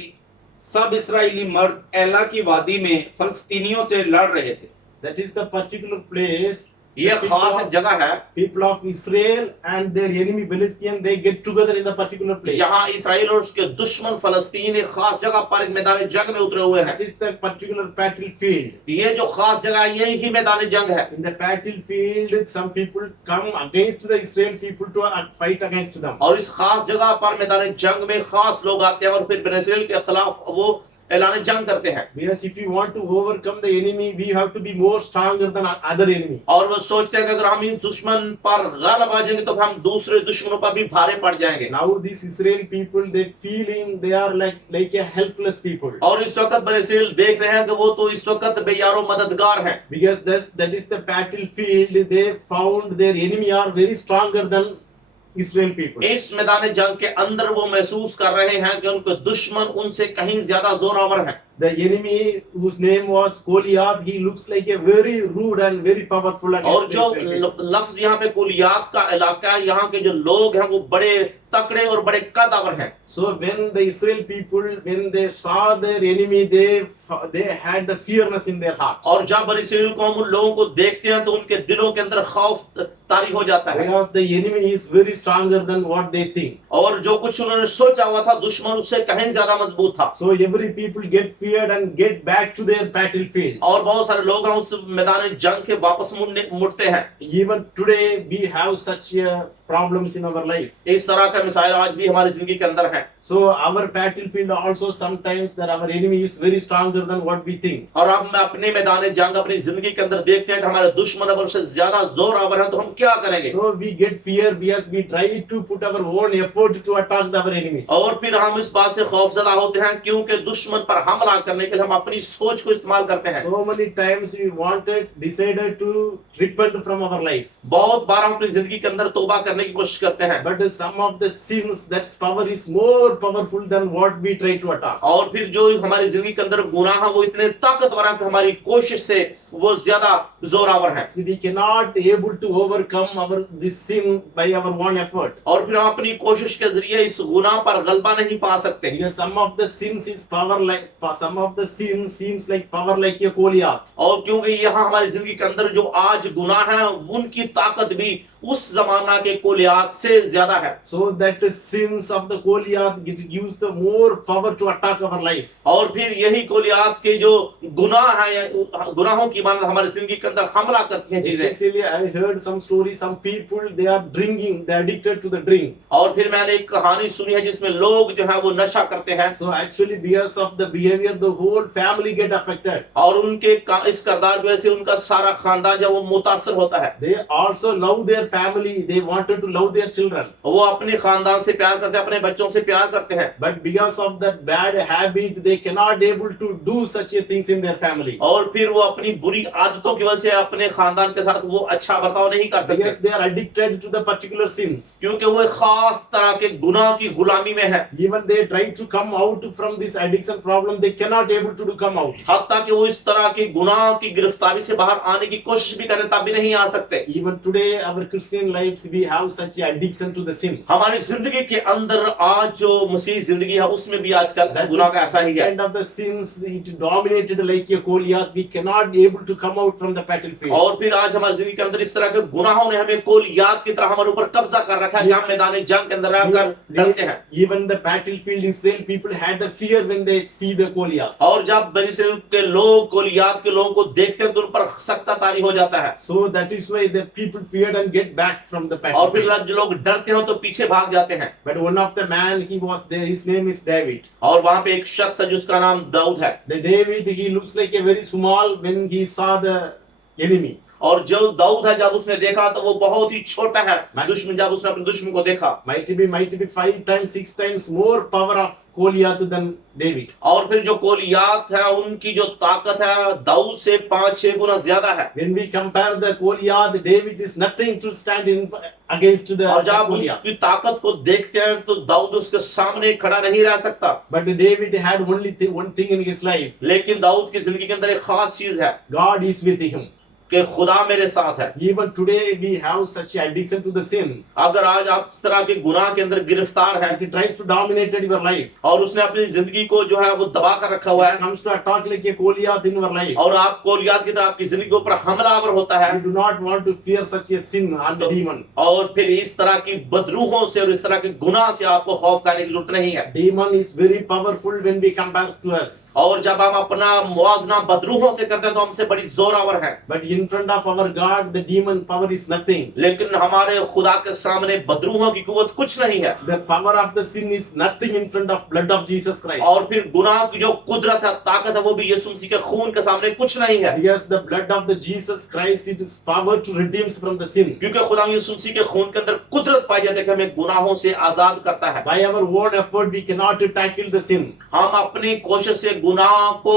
सब इस्राएली मर्द एला की वादी में फलस्तीनियों से लड़ रहे थे। That is the particular place. ये खास एक जगह है। People of Israel and their enemy Palestine, they get together in the particular place. यहाँ इसराइल और उसके दुश्मन फलस्तीन एक खास जगह पर एक मैदान जंग में उतरे हुए हैं। That is the particular battlefield. ये जो खास जगह है यही ही मैदान जंग है। In the battlefield, some people come against the Israel people to fight against them. और इस खास जगह पर मैदान जंग में खास लोग आते हैं और फिर बनी इस्राइल के खिलाफ वो ऐलान जंग करते हैं। Because if you want to overcome the enemy, we have to be more stronger than other enemy. और वो सोचते हैं कि अगर हम इन दुश्मन पर गालिब आ जाएंगे तो हम दूसरे दुश्मनों पर भी भारे पड़ जाएंगे। Now these Israel people, they feeling they are like a helpless people. और इस वक्त बनी इस्राइल देख रहे हैं कि वो तो इस वक्त बेयारो मददगार हैं। Because that is the battlefield. They found their enemy are very stronger than Israel people. इस मैदान जंग के अंदर वो महसूस कर रहे हैं कि उनके दुश्मन उनसे कहीं ज्यादा जोरावर हैं। The enemy whose name was Goliath, he looks like a very rude and very powerful against और the जो Israel people. लफ्ज यहाँ पे गोलियत का इलाका है, यहाँ के जो लोग हैं वो बड़े तकड़े और बड़े कदावर हैं। So when the Israel people, when they saw their enemy, they had the fearness in their heart. और जब बनी इस्राइल कौम उन लोगों को देखते हैं तो उनके दिलों के अंदर खौफ तारी हो जाता है। Because the enemy is very stronger than what they think. और जो कुछ उन्होंने सोचा हुआ था दुश्मन उससे कहीं ज्यादा मजबूत था। So every people get feared and get back to their battlefield. और बहुत सारे लोग हैं उस मैदान जंग के वापस मुड़ते हैं। Even today we have such problems in our life. इस तरह का मिसाइल आज भी हमारी जिंदगी के अंदर है। So our battlefield also sometimes that our enemy is very stronger than what we think. और अब मैं अपने मैदान जंग अपनी जिंदगी के अंदर देखते हैं कि हमारे दुश्मन अब उससे ज्यादा जोरावर हैं तो हम क्या करेंगे? So we get fear because we try to put our own effort to attack our enemies. और फिर हम इस बात से खौफजदा होते हैं क्योंकि दुश्मन पर हमला करने के लिए हम अपनी सोच को इस्तेमाल करते हैं। So many times we decided to repent from our life. बहुत बार हम अपनी जिंदगी के अंदर तौबा करने की कोशिश करते हैं। But some of the sins, that power is more powerful than what we try to attack. और फिर जो हमारी जिंदगी के अंदर गुनाह है वो इतने ताकतवर हैं कि हमारी कोशिश से वो ज्यादा जोरावर है। So we cannot able to overcome this sin by our own effort. और फिर हम अपनी कोशिश के जरिए इस गुनाह पर गलबा नहीं पा सकते। Because some of the sins seems like power like a Goliath. और क्योंकि यहाँ हमारी जिंदगी के अंदर जो आज गुनाह है उनकी ताकत भी उस जमाना के गोलियत से ज्यादा है। So that the sins of the Goliath gives the more power to attack our life. और फिर यही गोलियत के जो गुनाह है गुनाहों की मानद हमारी जिंदगी के अंदर हमला करती हैं चीजें। Especially I heard some stories, some people they are drinking, they are addicted to the drink. और फिर मैंने एक कहानी सुनी है जिसमें लोग जो है वो नशा करते हैं। So actually because of the behavior the whole family get affected. और उनके इस किरदार की वजह से उनका सारा खानदान जो वो मुतासर होता है। They also love their family, they wanted to love their children. वो अपने खानदान से प्यार करते हैं, अपने बच्चों से प्यार करते हैं। But because of that bad habit they cannot able to do such a things in their family. और फिर वो अपनी बुरी आदतों की वजह से अपने खानदान के साथ वो अच्छा बर्ताव नहीं कर सकते। Because they are addicted to the particular sins. क्योंकि वो एक खास तरह के गुनाह की गुलामी में है। Even they try to come out from this addiction problem, they cannot able to come out. हत्ता कि वो इस तरह की गुनाह की गिरफ्तारी से बाहर आने की कोशिश भी करें तब भी नहीं आ सकते। Even today our Christian lives we have such addiction to the sin. हमारी जिंदगी के अंदर आज जो मसीही जिंदगी है उसमें भी आजकल गुनाह का ऐसा ही है। Kind of the sins, it dominated like a Goliath. We cannot be able to come out from the battlefield. और फिर आज हमारी जिंदगी के अंदर इस तरह के गुनाहों ने हमें गोलियत की तरह हमारे ऊपर कब्जा कर रखा है कि हम मैदान जंग के अंदर रहकर डरते हैं। Even the battlefield Israel people had the fear when they see the Goliath. और जब बनी इस्राएल के लोग गोलियत के लोगों को देखते हैं तो उन पर सख्ता तारी हो जाता है। So that is why the people feared and get back from the और फिर battlefield. जो लोग डरते हैं तो पीछे भाग जाते हैं। But one of the man, he was there, his name is David. और वहां पे एक शख्स है जिसका नाम दाऊद है। The David, he looks like a very small when he saw the enemy. और जो दाऊद है जब उसने देखा तो वो बहुत ही छोटा है। दुश्मन जब उसने अपने दुश्मन को देखा Might be 5 times, 6 times more power of Goliath than David. और फिर जो गोलियत है उनकी जो ताकत है दाऊद से 5-6 गुना ज्यादा है। When we compare the Goliath, David is nothing to stand in against the और जब Goliath. उसकी ताकत को देखते हैं तो दाऊद उसके सामने खड़ा नहीं रह सकता। But David had only one thing in his life. लेकिन दाऊद की जिंदगी के अंदर एक खास चीज है God is with him. कि खुदा मेरे साथ है। Even today we have such addiction to the sin. अगर आज आप इस तरह के गुनाह के अंदर गिरफ्तार हैं It tries to dominate your life. और उसने अपनी जिंदगी को जो है वो दबा कर रखा हुआ It है comes to attack like a Goliath in your life. और आप गोलियत की तरह आपकी जिंदगी के ऊपर हमलावर होता है We do not want to fear such a sin and the demon. और फिर इस तरह की बदरूहों से और इस तरह के गुनाह से आपको खौफ खाने की जरूरत नहीं है। Demon is very powerful when we compare to us. और जब हम अपना मुआवजना बदरूहों से करते हैं तो हमसे बड़ी जोरावर है। But in front of our God, the demon power is nothing. लेकिन हमारे खुदा के सामने बदरूहों की कुव्वत कुछ नहीं है। The power of the sin is nothing in front of blood of Jesus Christ. और फिर गुनाह की जो कुदरत है ताकत है वो भी यीशु मसीह के खून के सामने कुछ नहीं है। Yes, the blood of the Jesus Christ, it is power to redeem from the sin. क्योंकि खुदा यीशु मसीह के खून के अंदर कुदरत पाई जाती है कि हमें गुनाहों से आजाद करता है। By our own effort, we cannot tackle the sin. हम अपनी कोशिश से गुनाह को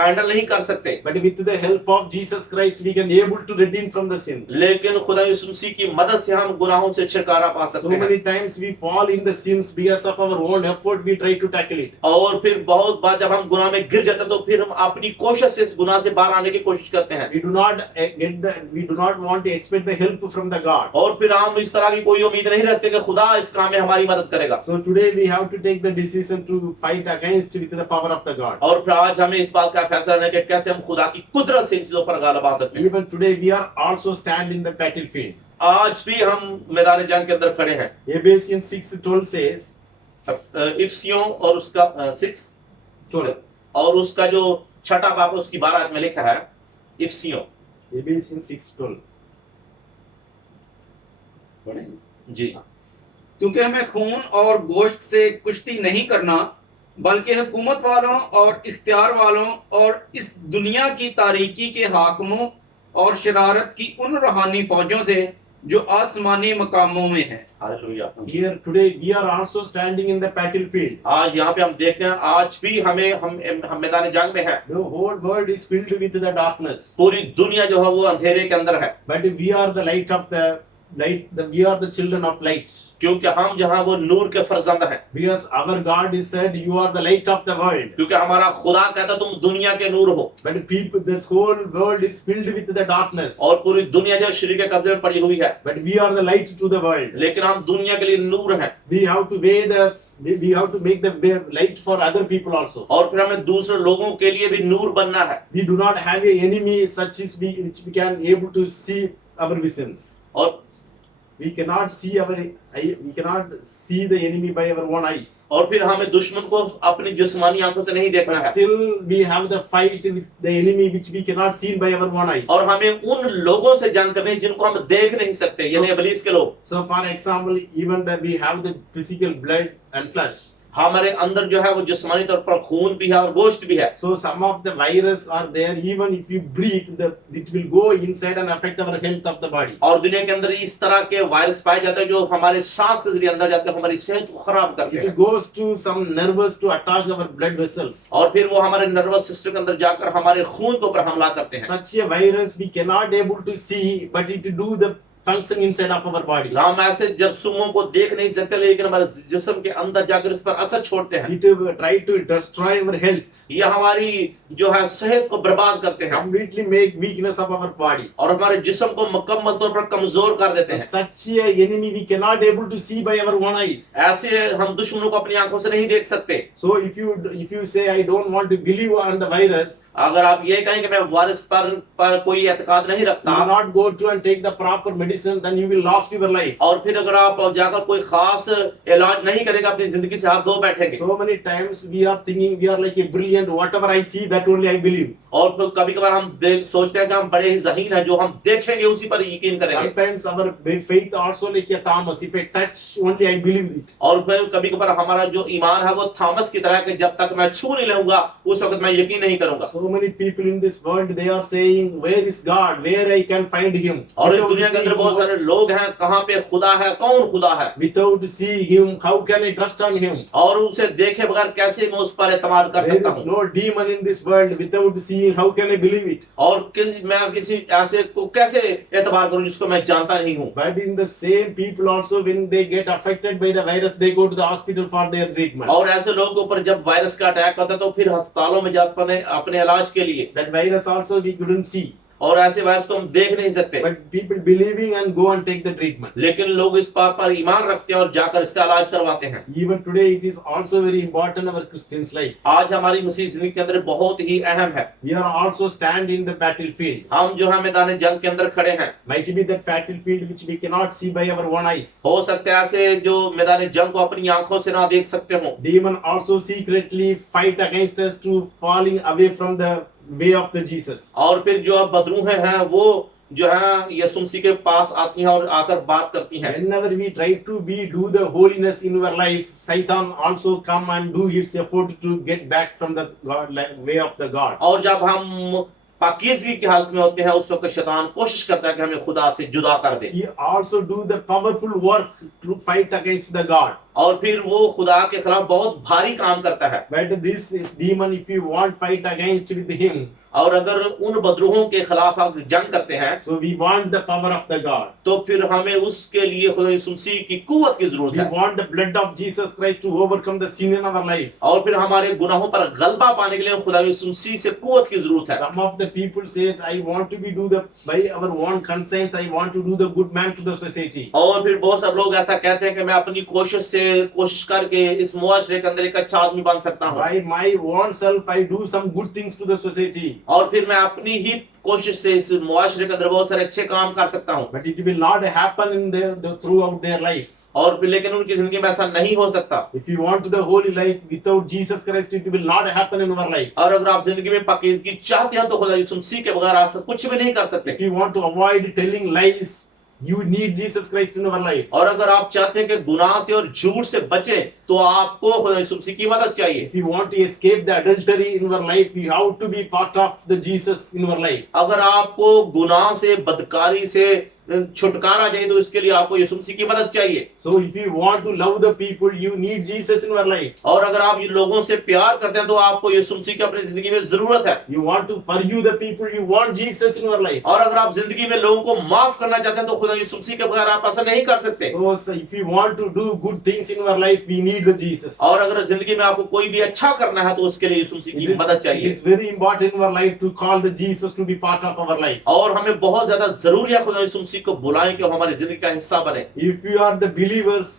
हैंडल नहीं कर सकते, But with the help of Jesus Christ, we can able to redeem from the sin. लेकिन खुदा यीशु मसीह की मदद से हम गुनाहों से छुटकारा पा So सकते हैं। many times we fall in the sins because of our own effort, we try to tackle it. और फिर बहुत बार जब हम गुनाह में गिर जाते हैं तो फिर हम अपनी कोशिश से इस गुनाह से बाहर आने की कोशिश करते हैं We do not want to expect the help from the God. और फिर हम इस तरह की कोई उम्मीद नहीं रखते कि खुदा इस काम में हमारी मदद करेगा। So today we have to take the decision to fight against with the power of the God. और फिर आज हमें इस बात का फैसला लेना है कि कैसे हम खुदा की कुदरत से इन चीजों पर गालिब आ सकते हैं। Even today we are also stand in the battlefield. आज भी हम मैदान जंग के अंदर खड़े हैं। Ephesians 6:12 says, इफिसियों और उसका 6 और उसका जो छठा बाब उसकी 12 में लिखा है इफिसियों। Ephesians 6:12. जी। क्योंकि हमें खून और गोश्त से कुश्ती नहीं करना बल्कि हुकूमत वालों और इख्तियार वालों और इस दुनिया की तारीकी के हाकिमों और शरारत की उन रूहानी फौजों से जो आसमानी मकामों में है। Hallelujah. Here today we are also standing in the battlefield. आज यहाँ पे हम देखते हैं आज भी हम मैदान जंग में हैं। The whole world is filled with the darkness. पूरी दुनिया जो है वो अंधेरे के अंदर है, But we are the light of the light. We are the children of light. क्योंकि हम जहाँ वो नूर के फरजंद हैं। Because our God is said, you are the light of the world. क्योंकि हमारा खुदा कहता है तुम दुनिया के नूर हो। But people, this whole world is filled with the darkness. और पूरी दुनिया जो शरीर के कब्जे में पड़ी हुई है, But we are the light to the world. लेकिन हम दुनिया के लिए नूर हैं। We have to make the light for other people also. और फिर हमें दूसरे लोगों के लिए भी नूर बनना है। We do not have an enemy such as which we can able to see our visions. और We cannot see the enemy by our own eyes. और फिर हमें दुश्मन को अपनी जिस्मानी आंखों से नहीं देखना But है। still we have the fight with the enemy which we cannot see by our own eyes. और हमें उन लोगों से जंग करनी है जिनको हम देख नहीं सकते, यानी इब्लीस के लोग। So for example, even that we have the physical blood and flesh. हमारे अंदर जो है वो जिस्मानी तौर पर खून भी है और गोश्त भी है। So some of the virus are there. Even if you breathe, it will go inside and affect our health of the body. और दुनिया के अंदर इस तरह के वायरस पाए जाते हैं जो हमारे सांस के जरिए अंदर जाते हैं, हमारी सेहत को खराब करते It हैं। goes to some nerves to attack our blood vessels. और फिर वो हमारे नर्वस सिस्टम के अंदर जाकर हमारे खून के ऊपर हमला करते हैं। Such a virus we cannot able to see, but it do the function inside of our body. हम ऐसे जरसूमों को देख नहीं सकते, लेकिन हमारे जिस्म के अंदर जाकर इस पर असर छोड़ते हैं। It try to destroy our health, ये हमारी जो है सेहत को बर्बाद करते हैं completely make weakness of our body. और हमारे जिस्म को मुकम्मल तौर पर कमजोर कर देते हैं। Such a enemy we cannot able to see by our own eyes. ऐसे हम दुश्मनों को अपनी आंखों से नहीं देख सकते। So if you say I don't want to believe on the virus, अगर आप ये कहें कि मैं वायरस पर कोई एतकाद नहीं you रखता will not go to and take the proper medicine, then you will lost your life. और फिर अगर आप जाकर कोई खास इलाज नहीं करेगा, अपनी जिंदगी से हाथ धो बैठेंगे। So many times we are thinking we are like a brilliant, whatever I see that only I believe. और फिर कभी कभार हम सोचते हैं कि हम बड़े ही ज़हीन हैं, जो हम देखेंगे उसी पर यकीन करेंगे। Sometimes our faith also like a Thomas, if I touch only I believe it. और फिर कभी कभार हमारा जो ईमान है वो थॉमस की तरह कि जब तक मैं छू नहीं लूंगा उस वक्त मैं यकीन नहीं करूंगा। So many people in this world they are saying where is God, where I can find him. और इस दुनिया के अंदर बहुत सारे लोग हैं, कहाँ पे खुदा है, कौन खुदा है, Without see him, how can I trust on him? और उसे देखे बगैर कैसे मैं उस पर एतमाद कर There सकता is हूँ। no demon in this world. Without seeing, how can I believe it? और मैं किसी ऐसे को कैसे एतबार करूं जिसको मैं जानता नहीं हूँ। But in the same people also, when they get affected by the virus, they go to the hospital for their treatment. और ऐसे लोगों के ऊपर जब वायरस का अटैक होता है तो फिर अस्पतालों में जाते अपने इलाज के लिए। That virus also we couldn't see. और ऐसे वायरस को हम देख नहीं सकते, But people believing and go and take the treatment. लेकिन लोग इस बात पर ईमान रखते हैं और जाकर इसका इलाज करवाते हैं। Even today, it is also very important in our Christian's life. आज हमारी मसीह जिंदगी के अंदर बहुत ही अहम है। We are also stand in the battlefield. हम जो है मैदान जंग के अंदर खड़े हैं। Might be that battlefield which we cannot see by our own eyes. हो सकता है ऐसे जो मैदान जंग को अपनी आंखों से ना देख सकते हो। Demon also secretly fight against us to falling away from the way of the Jesus. और फिर जो बदरूहें हैं वो जो है यीशु मसीह के पास आती हैं और आकर बात करती हैं। Whenever we try to do the holiness in our life, Satan also come and do its effort to get back from the God, way of the God. और जब हम पाकीज़गी की हालत में होते हैं उस वक्त शैतान कोशिश करता है कि हमें खुदा से जुदा कर दे। He also do the powerful work to fight against the God. और फिर वो खुदा के खिलाफ बहुत भारी काम करता है। But this demon, if you want fight against with him, और अगर उन बदरूहों के खिलाफ आप जंग करते हैं so we want the power of the God. तो फिर हमें उसके लिए खुदा यीशु मसीह की कुव्वत की जरूरत We है। want the blood of Jesus Christ to overcome the sin in our life. और फिर हमारे गुनाहों पर गलबा पाने के लिए खुदा यीशु मसीह से कुव्वत की जरूरत है। Some of the people says, I want to be do the by our own conscience, I want to do the good man to the society. और फिर बहुत सारे लोग ऐसा कहते हैं कि मैं अपनी कोशिश करके इस मुआशरे के अंदर एक अच्छा आदमी बन सकता हूँ। By my own self, I do some good things to the society. और फिर मैं अपनी ही कोशिश से इस मुआशरे के अंदर बहुत सारे अच्छे काम कर सकता हूँ। But it will not happen in throughout their life. और फिर लेकिन उनकी जिंदगी में ऐसा नहीं हो सकता। If you want the holy life without Jesus Christ, it will not happen in our life. और अगर आप जिंदगी में पाकीज़गी चाहते हैं तो खुदा यीशु मसीह के बगैर आप कुछ भी नहीं कर सकते। If you want to avoid telling lies, you need Jesus Christ in our life. और अगर आप चाहते हैं कि गुनाह से और झूठ से बचे तो आपको खुदा यीशु मसीह की मदद चाहिए। If you want to escape the adultery in our life, you have to be part of the Jesus in our life. अगर आपको गुनाह से बदकारी से छुटकारा चाहिए तो इसके लिए आपको यीशु मसीह की मदद चाहिए। So if you want to love the people, you need Jesus in our life. और अगर आप लोगों से प्यार करते हैं तो आपको यीशु मसीह की अपनी जिंदगी में जरूरत है। You want to forgive the people, you want Jesus in our life. और अगर आप जिंदगी में लोगों को माफ करना चाहते हैं तो खुदा यीशु मसीह के बगैर आप ऐसा नहीं कर सकते। So if you want to do good things in our life, we need the Jesus. और अगर जिंदगी में आपको कोई भी अच्छा करना है तो उसके लिए यीशु मसीह की मदद It चाहिए। is very important in our life to call the Jesus to be part of our life. और हमें बहुत ज्यादा जरूरी है खुदा यीशु मसीह को बुलाएं कि हमारी जिंदगी का हिस्सा बने। If you are the believers,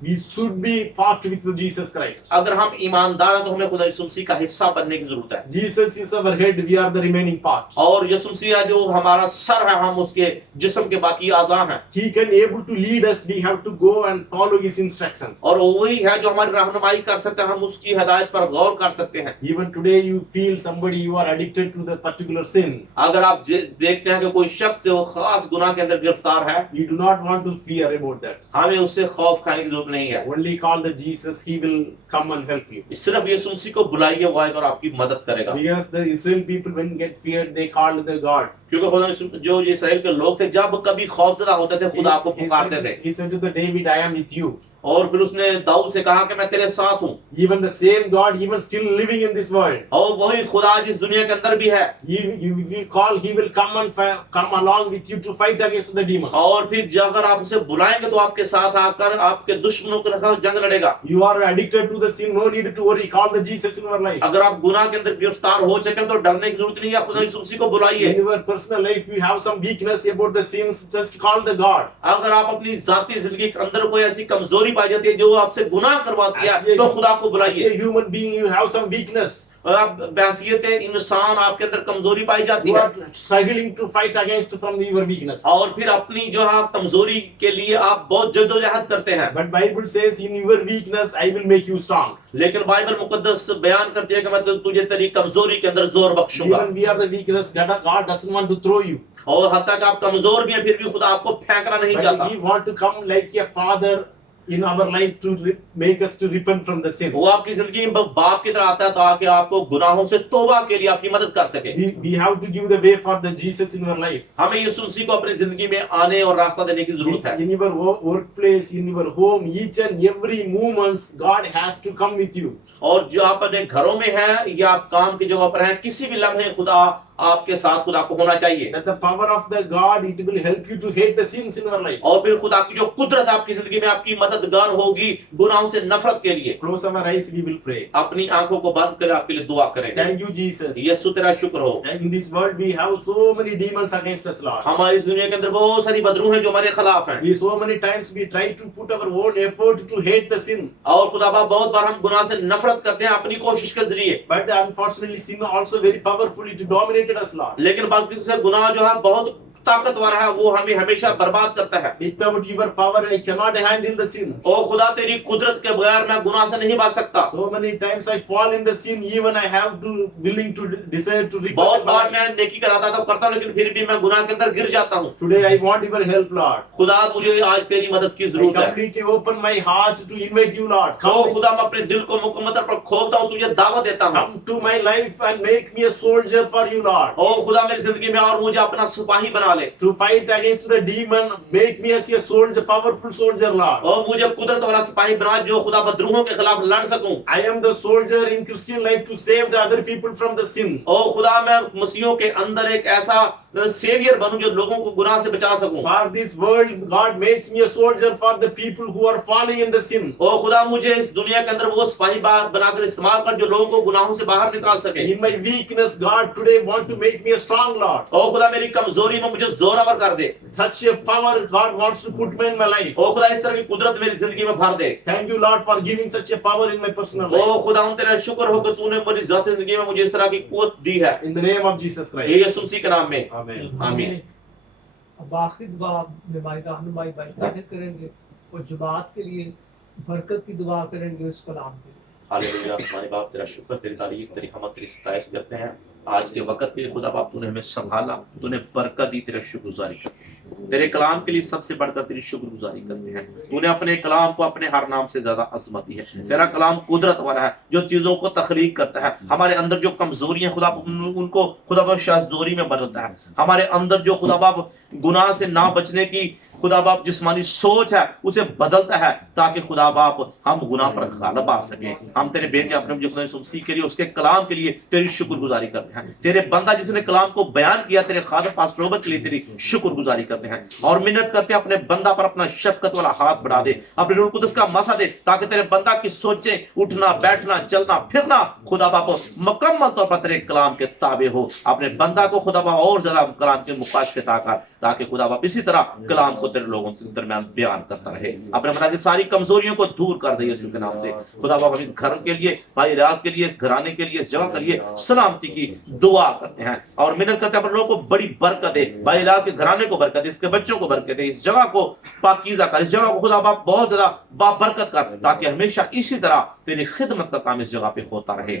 we should be part with the Jesus Christ. अगर हम ईमानदार हैं तो हमें खुदा यीशु मसीह का हिस्सा बनने की जरूरत है। Jesus is our head, we are the remaining part. और यीशु मसीह जो हमारा सर है, हम उसके जिस्म के बाकी आज़ा हैं। He can able to lead us, we have to go and follow his instructions. और वही है जो हमारी रहनुमाई कर सकते हैं, हम उसकी हिदायत पर गौर कर सकते हैं। Even today you feel somebody, you are addicted to the particular sin. अगर आप देखते हैं कि कोई शख्स जो खास गुनाह के अंदर गिरफ्तार है, You do not want to fear about that. हमें उससे खौफ खाने की जरूरत नहीं है। Only call the Jesus, he will come and help you. सिर्फ यीशु मसीह को बुलाइए, वो आएगा और आपकी मदद करेगा। Because the Israel people when get feared, they called the God. क्योंकि खुदा जो इस्राएल के लोग थे जब कभी खौफजदा होते थे खुदा को पुकारते थे। He said to the David, I am with you. और फिर उसने दाऊद से कहा कि मैं तेरे साथ हूँ। Even the same God, even still living in this world. और वही खुदा जिस दुनिया के अंदर भी है, We call, He will come along with you to fight against the demon. और फिर अगर आप उसे बुलाएंगे तो आपके साथ आकर आपके दुश्मनों के साथ जंग लड़ेगा। You are addicted to the sin, no need to worry. Call the Jesus in your life. अगर आप गुनाह के अंदर गिरफ्तार हो चुके हैं तो डरने की जरूरत नहीं है, खुदा यीशु मसीह को बुलाइए। In your personal life, you have some weakness about the sins, just call the God. अगर आप अपनी जाती जिंदगी के अंदर कोई ऐसी कमजोरी पाई जाती है जो आपसे गुनाह करवाती है तो खुदा को As बुलाइए। a human being, you have some weakness. और आप बहसीयत इंसान आपके अंदर कमजोरी पाई जाती You है, are struggling to fight against from your weakness. और फिर अपनी जो है कमजोरी के लिए आप बहुत जद्दोजहद करते हैं। But Bible says, in your weakness, I will make you strong. लेकिन बाइबल मुकद्दस बयान करती है कि मैं तुझे तेरी कमजोरी के अंदर जोर बख्शूंगा। Even we are the weakness, God doesn't want to throw you. और हत्ता कि आप कमजोर भी हैं फिर भी खुदा आपको फेंकना नहीं But चाहता। He want to come like a father in our life to make us to repent from the sin. वो आपकी जिंदगी में बाप की तरह आता है ताकि आपको गुनाहों से तौबा के लिए आपकी मदद कर सके। We have to give the way for the Jesus in your life. हमें यीशु मसीह को अपनी जिंदगी में आने और रास्ता देने की जरूरत है। In your workplace, in your home, each and every moment, God has to come with you. और जो आप अपने घरों में हैं या आप काम की जगह पर हैं, किसी भी लम्हे खुदा आपके साथ खुदा को होना चाहिए। That the power of the God, it will help you to hate the sins in your life. और फिर खुदा की जो कुदरत आपकी जिंदगी में आपकी मददगार होगी गुनाहों से नफरत के लिए। Close our eyes, we will pray. अपनी आंखों को बंद कर आपके लिए दुआ करें। Thank you, Jesus. यीशु तेरा शुक्र हो। And in this world, we have so many demons against us, Lord. हमारी इस दुनिया के अंदर बहुत सारी बदरू हैं जो हमारे खिलाफ हैं, We so many times we try to put our own effort to hate the sin. और खुदा बाप बहुत बार हम गुनाह से नफरत करते हैं अपनी कोशिश के जरिए। But unfortunately, sin also very powerfully to dominated us, Lord. लेकिन बाकी से गुनाह जो है बहुत ताकतवर है, वो हमें हमेशा बर्बाद करता है। Without your power, I cannot handle the sin. ओ खुदा तेरी कुदरत के बगैर मैं गुनाह से नहीं बच सकता। So many times I fall in the sin, even I have to willing to desire to repent. बहुत बार मैं नेकी कराता तो करता हूँ लेकिन फिर भी मैं गुनाह के अंदर गिर जाता हूँ। Today I want your help, Lord. खुदा मुझे आज तेरी मदद की I जरूरत है। completely open my heart to invite you, Lord. O Come, खुदा मैं अपने दिल को मुकम्मल तौर पर खोलता हूँ, तुझे दावत देता हूँ। come to my life and make me a soldier for you, Lord. ओ खुदा मेरी जिंदगी में और मुझे अपना सिपाही बना ले। To fight against the demon, make me as a soldier, powerful soldier, Lord. और मुझे कुदरत वाला सिपाही बना जो खुदा बद्रुहों के खिलाफ लड़ सकूं। I am the soldier in Christian life to save the other people from the sin. ओ खुदा मैं मसीहों के अंदर एक ऐसा सेवियर बनूं जो लोगों को गुनाह से बचा सकूं। For this world, God makes me a soldier for the people who are falling in the sin. ओ खुदा मुझे इस दुनिया के अंदर वो सिपाही बनाकर इस्तेमाल कर जो लोगों को गुनाहों से बाहर निकाल सके। In my weakness, God today want to make me a strong Lord. ओ खुदा मेरी कमजोरी में मुझे जोरावर कर दे। Such a power God wants to put me in my life. ओ खुदा इस तरह की कुदरत मेरी जिंदगी में भर दे। Thank you, Lord, for giving such a power in my personal life. ओ खुदा तेरा शुक्र हो कि तूने मेरी जाती जिंदगी में मुझे इस तरह की कुव्वत दी है। In the name of Jesus Christ. ये यीशु मसीह के नाम में Amen. आमीन। अब आखिरी दुआ में हमारी रहनुमाई भाई ताहिर करेंगे और जमात के लिए बरकत की दुआ करेंगे उस कलाम के लिए। हालेलुया। हमारे बाप तेरा शुक्र, तेरी तारीफ, तेरी हमद, तेरी सताइश करते हैं आज के वक्त के लिए। खुदा बाप तूने हमें संभाला, तूने बरकत दी, तेरा शुक्रगुजारी करते हैं। तेरे कलाम के लिए सबसे बढ़कर तेरी शुक्रगुजारी करते हैं। तूने अपने कलाम को अपने हर नाम से ज्यादा अजमत दी है। तेरा कलाम कुदरत वाला है जो चीजों को तख्लीक करता है। हमारे अंदर जो कमजोरियां खुदा उनको खुदा बाप शाजोरी में बदलता है। हमारे अंदर जो खुदा बाप गुनाह से ना बचने की खुदा बाप जिस्मानी सोच है उसे बदलता है ताकि खुदा बाप हम गुनाह पर गालिब आ सके। हम तेरे बेटे अपने जो खुदा यीशु मसीह के लिए उसके कलाम के लिए तेरी शुक्रगुजारी करते हैं। तेरे बंदा जिसने कलाम को बयान किया तेरे खादम पास्टर रोबर्ट के लिए तेरी शुक्रगुजारी करते हैं और मिन्नत करते हैं अपने बंदा पर अपना शफकत वाला हाथ बढ़ा दे, अपने रूह कुदस का मसा दे ताकि तेरे बंदा की सोचें उठना बैठना चलना फिरना खुदा बाप मुकम्मल तौर पर तेरे कलाम के ताबे हो। अपने बंदा को खुदा बाप और ज्यादा कलाम के मुकाशफता कर ताकि खुदा बाप इसी तरह कलाम को तेरे लोगों के दरमियान बयान करता रहे। अपने बंदा की सारी कमजोरियों को दूर कर दे यीशु के नाम से। खुदा बाप हम इस घर के लिए, भाई रियाज के लिए, इस घराने के लिए, इस जगह के लिए सलामती की दुआ करते हैं और मिन्नत करते हैं अपने लोगों को बड़ी बरकत दे। भाई रियाज के घराने को बरकत दे, इसके बच्चों को बरकत दे, इस जगह को पाकीज़ा कर, इस जगह को खुदा बाप बहुत ज्यादा बाबरकत कर ताकि हमेशा इसी तरह तेरी खिदमत का काम इस जगह पे होता रहे।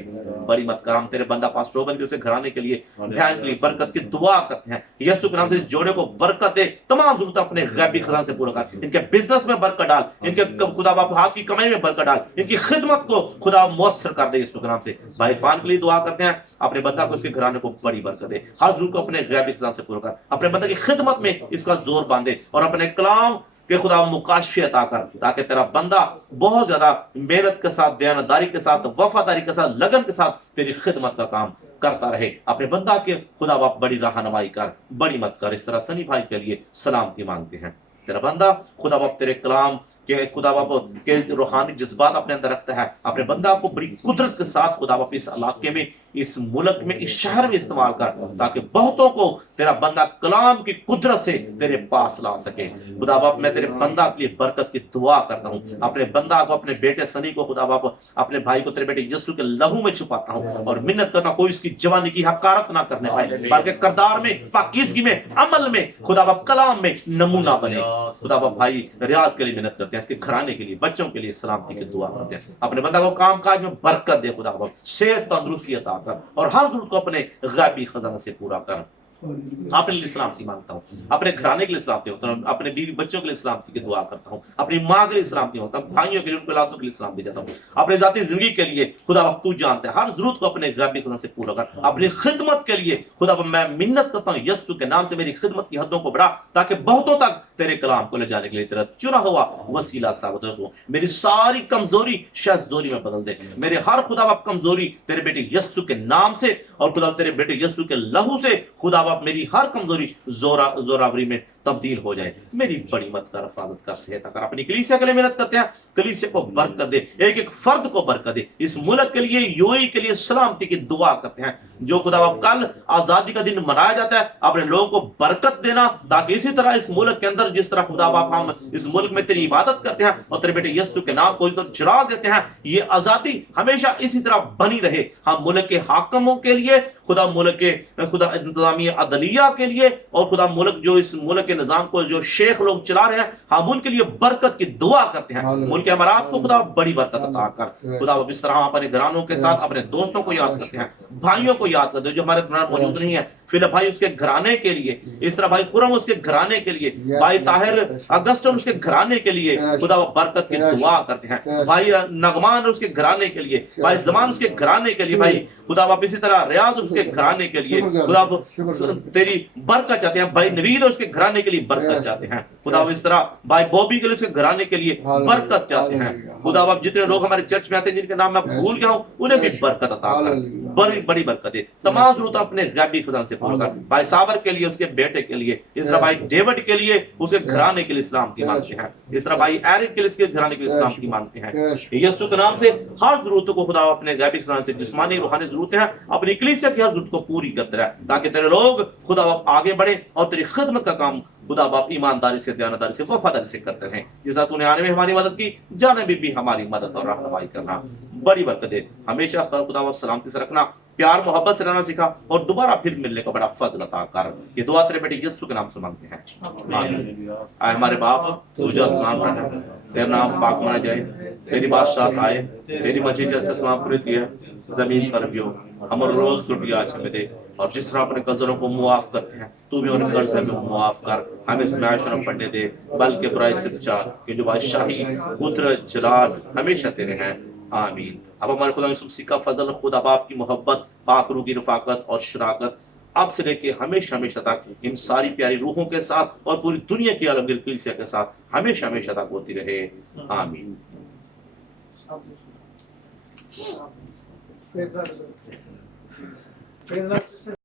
बड़ी मत कर, हम तेरे बंदा पास्टर रोबन के उसे घराने के लिए ध्यान के लिए बरकत की दुआ करते हैं। यीशु के नाम से इस जोड़े को बरकत दे, तमाम जरूरत अपने गैबी खजाने से पूरा कर, इनके बिजनेस में बरकत डाल, इनके खुदा बाप हाथ की कमाई में बरकत डाल, इनकी खिदमत को खुदा मुयस्सर कर दे यीशु के नाम से। भाई इरफान के लिए दुआ करते हैं, अपने बंदा को इसके घराने को बड़ी बरकत दे, हर जरूरत को अपने गैबी खजाने से पूरा कर, अपने बंदा की खिदमत में इसका जोर बांधे और अपने कलाम कि खुदा मुकाशी अता कर, ताकि तेरा बंदा बहुत ज्यादा मेहनत के साथ, दयानतदारी के साथ, वफादारी के साथ, लगन के साथ तेरी खिदमत का काम करता रहे। अपने बंदा के खुदा बाप बड़ी रहनुमाई कर, बड़ी मत कर। इस तरह सनी भाई के लिए सलामती मांगते हैं। तेरा बंदा खुदा बाप तेरे कलाम के खुदा बाप के रूहानी जज्बात अपने अंदर रखता है। अपने बंदा को बड़ी कुदरत के साथ खुदा बाप इस इलाके में, इस मुल्क में, इस शहर में इस्तेमाल कर, ताकि बहुतों को तेरा बंदा कलाम की कुदरत से तेरे पास ला सके। खुदा बाप मैं तेरे बंदा के लिए बरकत की दुआ करता हूँ। अपने बंदा को, अपने बेटे सनी को खुदा बाप, अपने भाई को तेरे बेटे यीशु के लहू में छुपाता हूँ और मिन्नत करता कोई इसकी जवानी की हकारत ना करने पाए, बल्कि किरदार में, पाकीज़गी में, अमल में, खुदा बाप कलाम में नमूना बने। खुदा बाप भाई रियाज के लिए मेहनत करते हैं, इसके घराने के लिए, बच्चों के लिए सलामती की दुआ करते हैं। अपने बंदा को काम काज में बरकत दे खुदा बाप, सेहत तंदुरुस्ती अता कर और हर जरूरत को अपने गैबी खजाना से पूरा कर। अपने लिए सलामती मांगता हूँ, अपने घराने के लिए सलामती होता हूँ, अपने बीवी बच्चों के लिए सलामती की दुआ करता हूँ, अपनी माँ के लिए सलामती होता हूँ, भाइयों के लिए, उनके औलादों के लिए सलामती देता हूँ। अपने जाती जिंदगी के लिए खुदा बाप तू जानता है, हर जरूरत को अपने गैबी खजाना से पूरा कर। अपनी खिदमत के लिए खुदा बाप मैं मिन्नत करता हूँ, यीशु के नाम से मेरी खिदमत की हदों को बढ़ा, ताकि बहुतों तक तेरे कलाम को ले जाने के लिए तेरा चुना हुआ वसीला साबित हो। मेरी सारी कमजोरी शज़्ज़ोरी में बदल दे। मेरे हर खुदा बाप कमजोरी तेरे बेटे यीशु के नाम से और खुदा तेरे बेटे यीशु के लहू से खुदा बाप मेरी हर कमजोरी जोरावरी में तब्दील हो जाए। मेरी बड़ी मत कर, हिफाजत कर, सेहत कर। अपनी कलीसिया के लिए मेहनत करते हैं, कलीसिया को बरकत दे, एक एक फर्द को बरकत दे। इस मुल्क के लिए, यूएई के लिए सलामती की दुआ करते हैं। जो खुदा बाप कल आजादी का दिन मनाया जाता है, अपने लोगों को बरकत देना, ताकि इसी तरह इस मुल्क के अंदर जिस तरह खुदा बाप हम इस मुल्क में तेरी इबादत करते हैं और तेरे बेटे यीशु के नाम को इस तरह चिरा देते हैं, ये आजादी हमेशा इसी तरह बनी रहे। हम मुल्क के हाकिमों के लिए, खुदा मुल्क के खुदा इंतजामिया अदलिया के लिए और खुदा मुल्क जो इस मुल्क के निजाम को जो शेख लोग चला रहे हैं, हम उनके लिए बरकत की दुआ करते हैं। मुल्क के अमारात को खुदा बड़ी बरकत अता कर। खुदा इस तरह अपने घरानों के साथ अपने दोस्तों को याद करते हैं, भाइयों को याद करते हैं जो हमारे दरमियान मौजूद नहीं है। फिलिप भाई उसके घराने के लिए, इस तरह भाई खुरम उसके घराने के लिए, भाई ताहिर अगस्टन उसके घराने के लिए खुदा बरकत की दुआ करते हैं। भाई नगमान उसके घराने के लिए, भाई जमान उसके घराने के लिए, भाई खुदा बाप इसी तरह रियाज उसके घराने के लिए खुदा तेरी बरकत चाहते हैं। भाई नवीद उसके घराने के लिए बरकत चाहते हैं। खुदा इस तरह भाई बॉबी के लिए उसके घराने के लिए बरकत चाहते हैं। खुदा बाप जितने लोग हमारे चर्च में आते हैं जिनके नाम मैं भूल गया हूँ, उन्हें भी बरकत अता कर, बड़ी बड़ी बरकत दे। तमाम जरूरत अपने गैबी खुदा से पूरा कर। भाई साबर के लिए, उसके बेटे के लिए, इस तरह भाई डेविड के लिए, उसके घराने के लिए सलामती मांगते हैं। इस तरह भाई एरिक के लिए, उसके घराने के लिए सलामती मांगते हैं। यीशु के नाम से हर जरूरत को खुदा अपने गैबी खुदा से, जिस्मानी रूहानी जरूरतें हैं, अपनी कलीसिया की हर जरूरत को पूरी करते रहे, ताकि तेरे लोग खुदा बाप आगे बढ़े और तेरी खिदमत का काम खुदा बाप ईमानदारी से, दयानतदारी से, वफादारी से करते रहें। जिस तूने आने में हमारी मदद की, जाने में भी हमारी मदद और रहनुमाई करना। बड़ी बरकत दे। हमेशा खुदा बाप सलामती से रखना, प्यार मोहब्बत से रहना सीखा और दोबारा फिर मिलने का बड़ा फजल अता कर। ये दुआ तेरे बेटे यीशु के नाम से मांगते हैं, आमीन। आए हमारे बाप, तुझे आसमान पर है, तेरा नाम पाक माना जाए, तेरी बादशाह आए, तेरी मर्जी जैसे आसमान पर होती है जमीन पर भी हो। हमारे रोज रोटी आज हमें दे, और जिस तरह अपने कर्जों को मुआफ करते हैं, तू भी उन कर्ज में मुआफ कर। हमें स्मैश न पड़ने दे, बल्कि बुराई से बचा, कि जो बादशाही कुदरत जलाल हमेशा तेरे हैं, आमीन। अब हमारे खुदा यीशु मसीह का फजल, खुदा बाप की मोहब्बत, पाक रूह की रफाकत और शराकत अब से लेके हमेशा हमेशा तक इन सारी प्यारी रूहों के साथ और पूरी दुनिया की आलमगीर कलीसिया के साथ हमेशा हमेशा तक होती रहे, आमीन। Praise God. Praise God, sister.